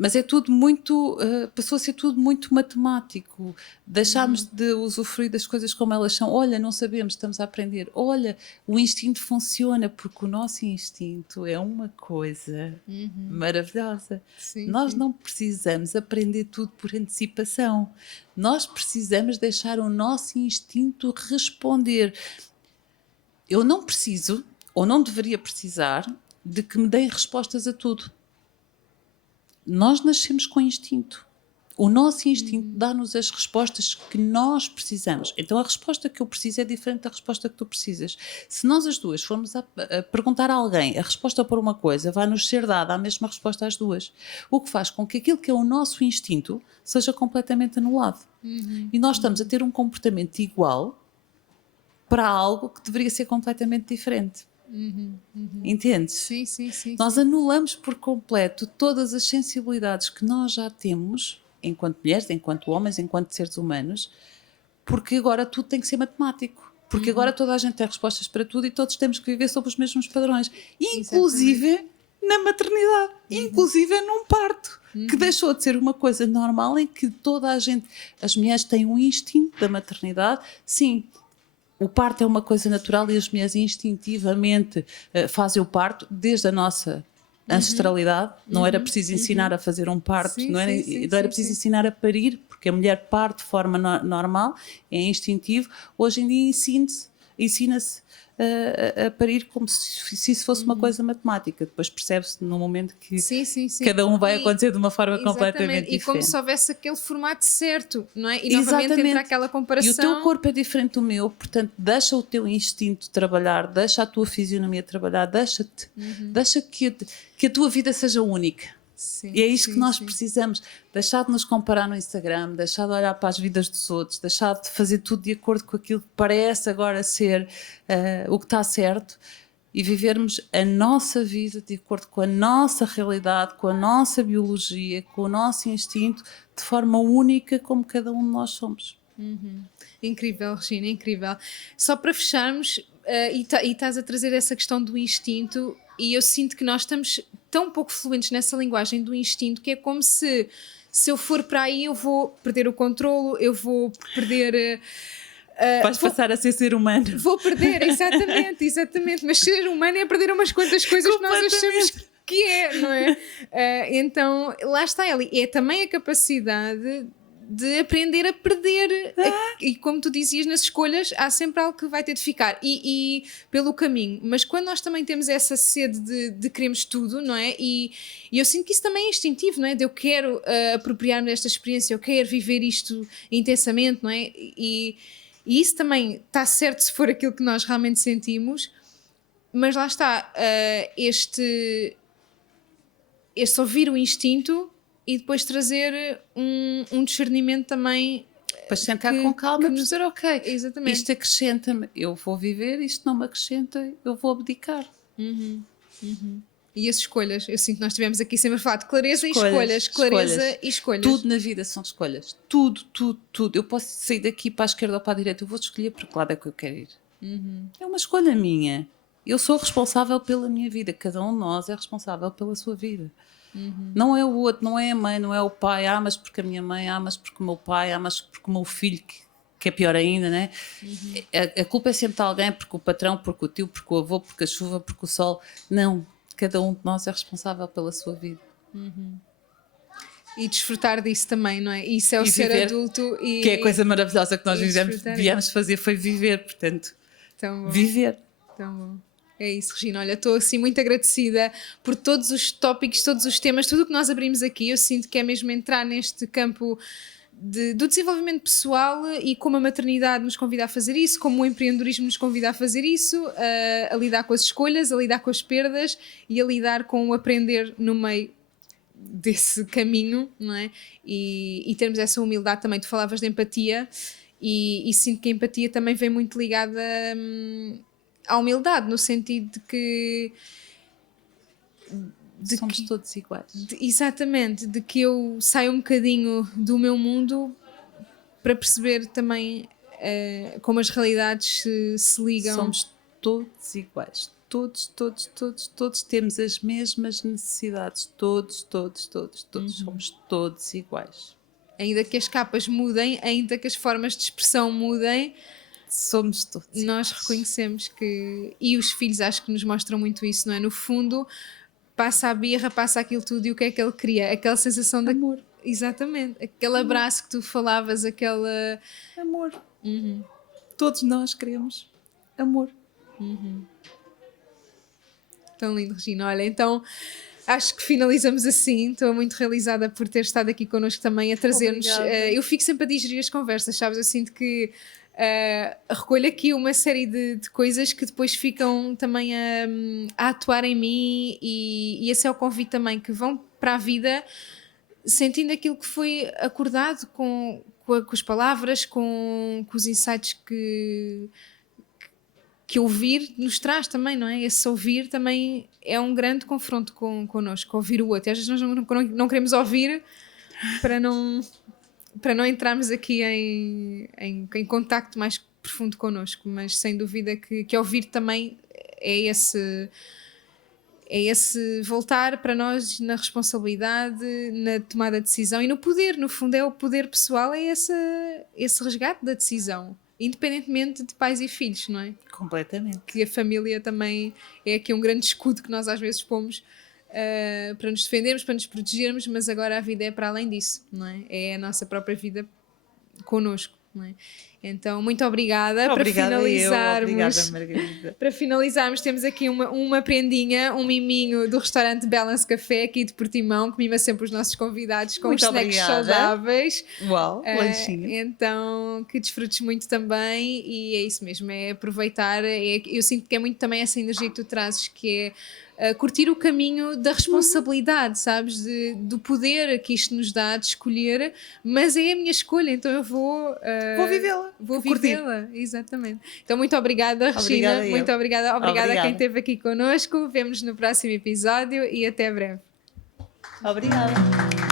Mas é tudo muito, passou a ser tudo muito matemático. Deixámos de usufruir das coisas como elas são. Olha, não sabemos, estamos a aprender. Olha, o instinto funciona, porque o nosso instinto é uma coisa maravilhosa. Nós não precisamos aprender tudo por antecipação. Nós precisamos deixar o nosso instinto responder. Eu não preciso, ou não deveria precisar, de que me deem respostas a tudo. Nós nascemos com instinto. O nosso instinto dá-nos as respostas que nós precisamos. Então a resposta que eu preciso é diferente da resposta que tu precisas. Se nós as duas formos a perguntar a alguém a resposta para uma coisa, vai-nos ser dada a mesma resposta às duas. O que faz com que aquilo que é o nosso instinto seja completamente anulado. E nós estamos a ter um comportamento igual para algo que deveria ser completamente diferente. Entendes? Sim. Nós anulamos por completo todas as sensibilidades que nós já temos, enquanto mulheres, enquanto homens, enquanto seres humanos, porque agora tudo tem que ser matemático. Porque agora toda a gente tem respostas para tudo e todos temos que viver sob os mesmos padrões. Inclusive na maternidade, inclusive num parto, que deixou de ser uma coisa normal em que toda a gente, as mulheres têm um instinto da maternidade, sim. O parto é uma coisa natural e as mulheres instintivamente fazem o parto desde a nossa ancestralidade. Não era preciso ensinar a fazer um parto, não era preciso ensinar a parir, porque a mulher parte de forma normal, é instintivo. Hoje em dia ensina-se a parir como se isso fosse uma coisa matemática. Depois percebe-se no momento que cada um vai acontecer de uma forma completamente diferente. E como se houvesse aquele formato certo, não é? E novamente entra aquela comparação. E o teu corpo é diferente do meu, portanto deixa o teu instinto trabalhar, deixa a tua fisionomia trabalhar, deixa que a tua vida seja única. E é isto que nós precisamos, deixar de nos comparar no Instagram, deixar de olhar para as vidas dos outros, deixar de fazer tudo de acordo com aquilo que parece agora ser o que está certo e vivermos a nossa vida de acordo com a nossa realidade, com a nossa biologia, com o nosso instinto, de forma única como cada um de nós somos. Incrível, Regina, incrível. Só para fecharmos, e estás a trazer essa questão do instinto, e eu sinto que nós estamos tão pouco fluentes nessa linguagem do instinto, que é como se eu for para aí eu vou perder o controlo, eu vou perder... Vais passar a ser humano. Vou perder, exatamente. Mas ser humano é perder umas quantas coisas que nós achamos que é, não é? Então, lá está, Eli. É também a capacidade de aprender a perder. E como tu dizias, nas escolhas há sempre algo que vai ter de ficar. E pelo caminho. Mas quando nós também temos essa sede de queremos tudo, não é? E eu sinto que isso também é instintivo, não é? De eu quero apropriar-me desta experiência, eu quero viver isto intensamente, não é? E isso também está certo se for aquilo que nós realmente sentimos, mas lá está, este ouvir o instinto e depois trazer um discernimento também. Para sentar com calma e dizer, ok, exatamente. Isto acrescenta-me, eu vou viver, isto não me acrescenta, eu vou abdicar. E as escolhas, eu sinto que nós tivemos aqui sempre a falar de clareza e escolhas. Clareza e escolhas. Tudo na vida são escolhas. Tudo. Eu posso sair daqui para a esquerda ou para a direita, eu vou escolher para que lado é que eu quero ir. É uma escolha minha. Eu sou responsável pela minha vida. Cada um de nós é responsável pela sua vida. Não é o outro, não é a mãe, não é o pai. Mas porque a minha mãe, mas porque o meu pai, mas porque o meu filho, que é pior ainda, né? A culpa é sempre de alguém, porque o patrão, porque o tio, porque o avô, porque a chuva, porque o sol. Não. Cada um de nós é responsável pela sua vida. E desfrutar disso também, não é? Isso é o ser viver, adulto. Que é a coisa maravilhosa que nós viemos fazer, foi viver, portanto. Tão bom. Viver. Tão bom. É isso, Regina. Olha, estou assim muito agradecida por todos os tópicos, todos os temas, tudo o que nós abrimos aqui. Eu sinto que é mesmo entrar neste campo do desenvolvimento pessoal e como a maternidade nos convida a fazer isso, como o empreendedorismo nos convida a fazer isso, a lidar com as escolhas, a lidar com as perdas e a lidar com o aprender no meio desse caminho, não é? E termos essa humildade também. Tu falavas de empatia e sinto que a empatia também vem muito ligada à humildade, no sentido de que... Somos todos iguais. Exatamente, de que eu saio um bocadinho do meu mundo para perceber também como as realidades se ligam. Somos todos iguais. Todos temos as mesmas necessidades. Todos. Somos todos iguais. Ainda que as capas mudem, ainda que as formas de expressão mudem, somos todos nós iguais. Reconhecemos que... E os filhos acho que nos mostram muito isso, não é? No fundo... passa a birra, passa aquilo tudo e o que é que ele cria? Aquela sensação de amor. Exatamente. Aquele abraço que tu falavas, aquela... Amor. Todos nós queremos amor. Tão lindo, Regina. Olha, então acho que finalizamos assim. Estou muito realizada por ter estado aqui connosco também a trazer-nos... eu fico sempre a digerir as conversas, sabes? Eu sinto que recolho aqui uma série de coisas que depois ficam também a atuar em mim e esse é o convite também, que vão para a vida sentindo aquilo que foi acordado com as palavras, com os insights que ouvir nos traz também, não é? Esse ouvir também é um grande confronto connosco, ouvir o outro. E às vezes nós não queremos ouvir para não entrarmos aqui em contacto mais profundo connosco, mas sem dúvida que ouvir também é esse voltar para nós na responsabilidade, na tomada de decisão e no poder. No fundo é o poder pessoal, é esse resgate da decisão, independentemente de pais e filhos, não é? Completamente. Que a família também é aqui um grande escudo que nós às vezes pomos para nos defendermos, para nos protegermos, mas agora a vida é para além disso, não é? É a nossa própria vida connosco, não é? Então, muito obrigada. Obrigada Margarida. Para finalizarmos, temos aqui uma prendinha, um miminho do restaurante Balance Café aqui de Portimão, que mima sempre os nossos convidados com muito snacks saudáveis. Uau, lanchinho. Então, que desfrutes muito também e é isso mesmo, é aproveitar. Eu sinto que é muito também essa energia que tu trazes, que é curtir o caminho da responsabilidade, sabes? Do poder que isto nos dá de escolher, mas é a minha escolha, então eu vou vivê-la. Vou curtir. vivê-la, exatamente. Então, muito obrigada, Regina. Obrigada eu. Muito obrigada. Obrigada a quem Obrigada. esteve aqui connosco. Vemo-nos no próximo episódio e até breve. Obrigada.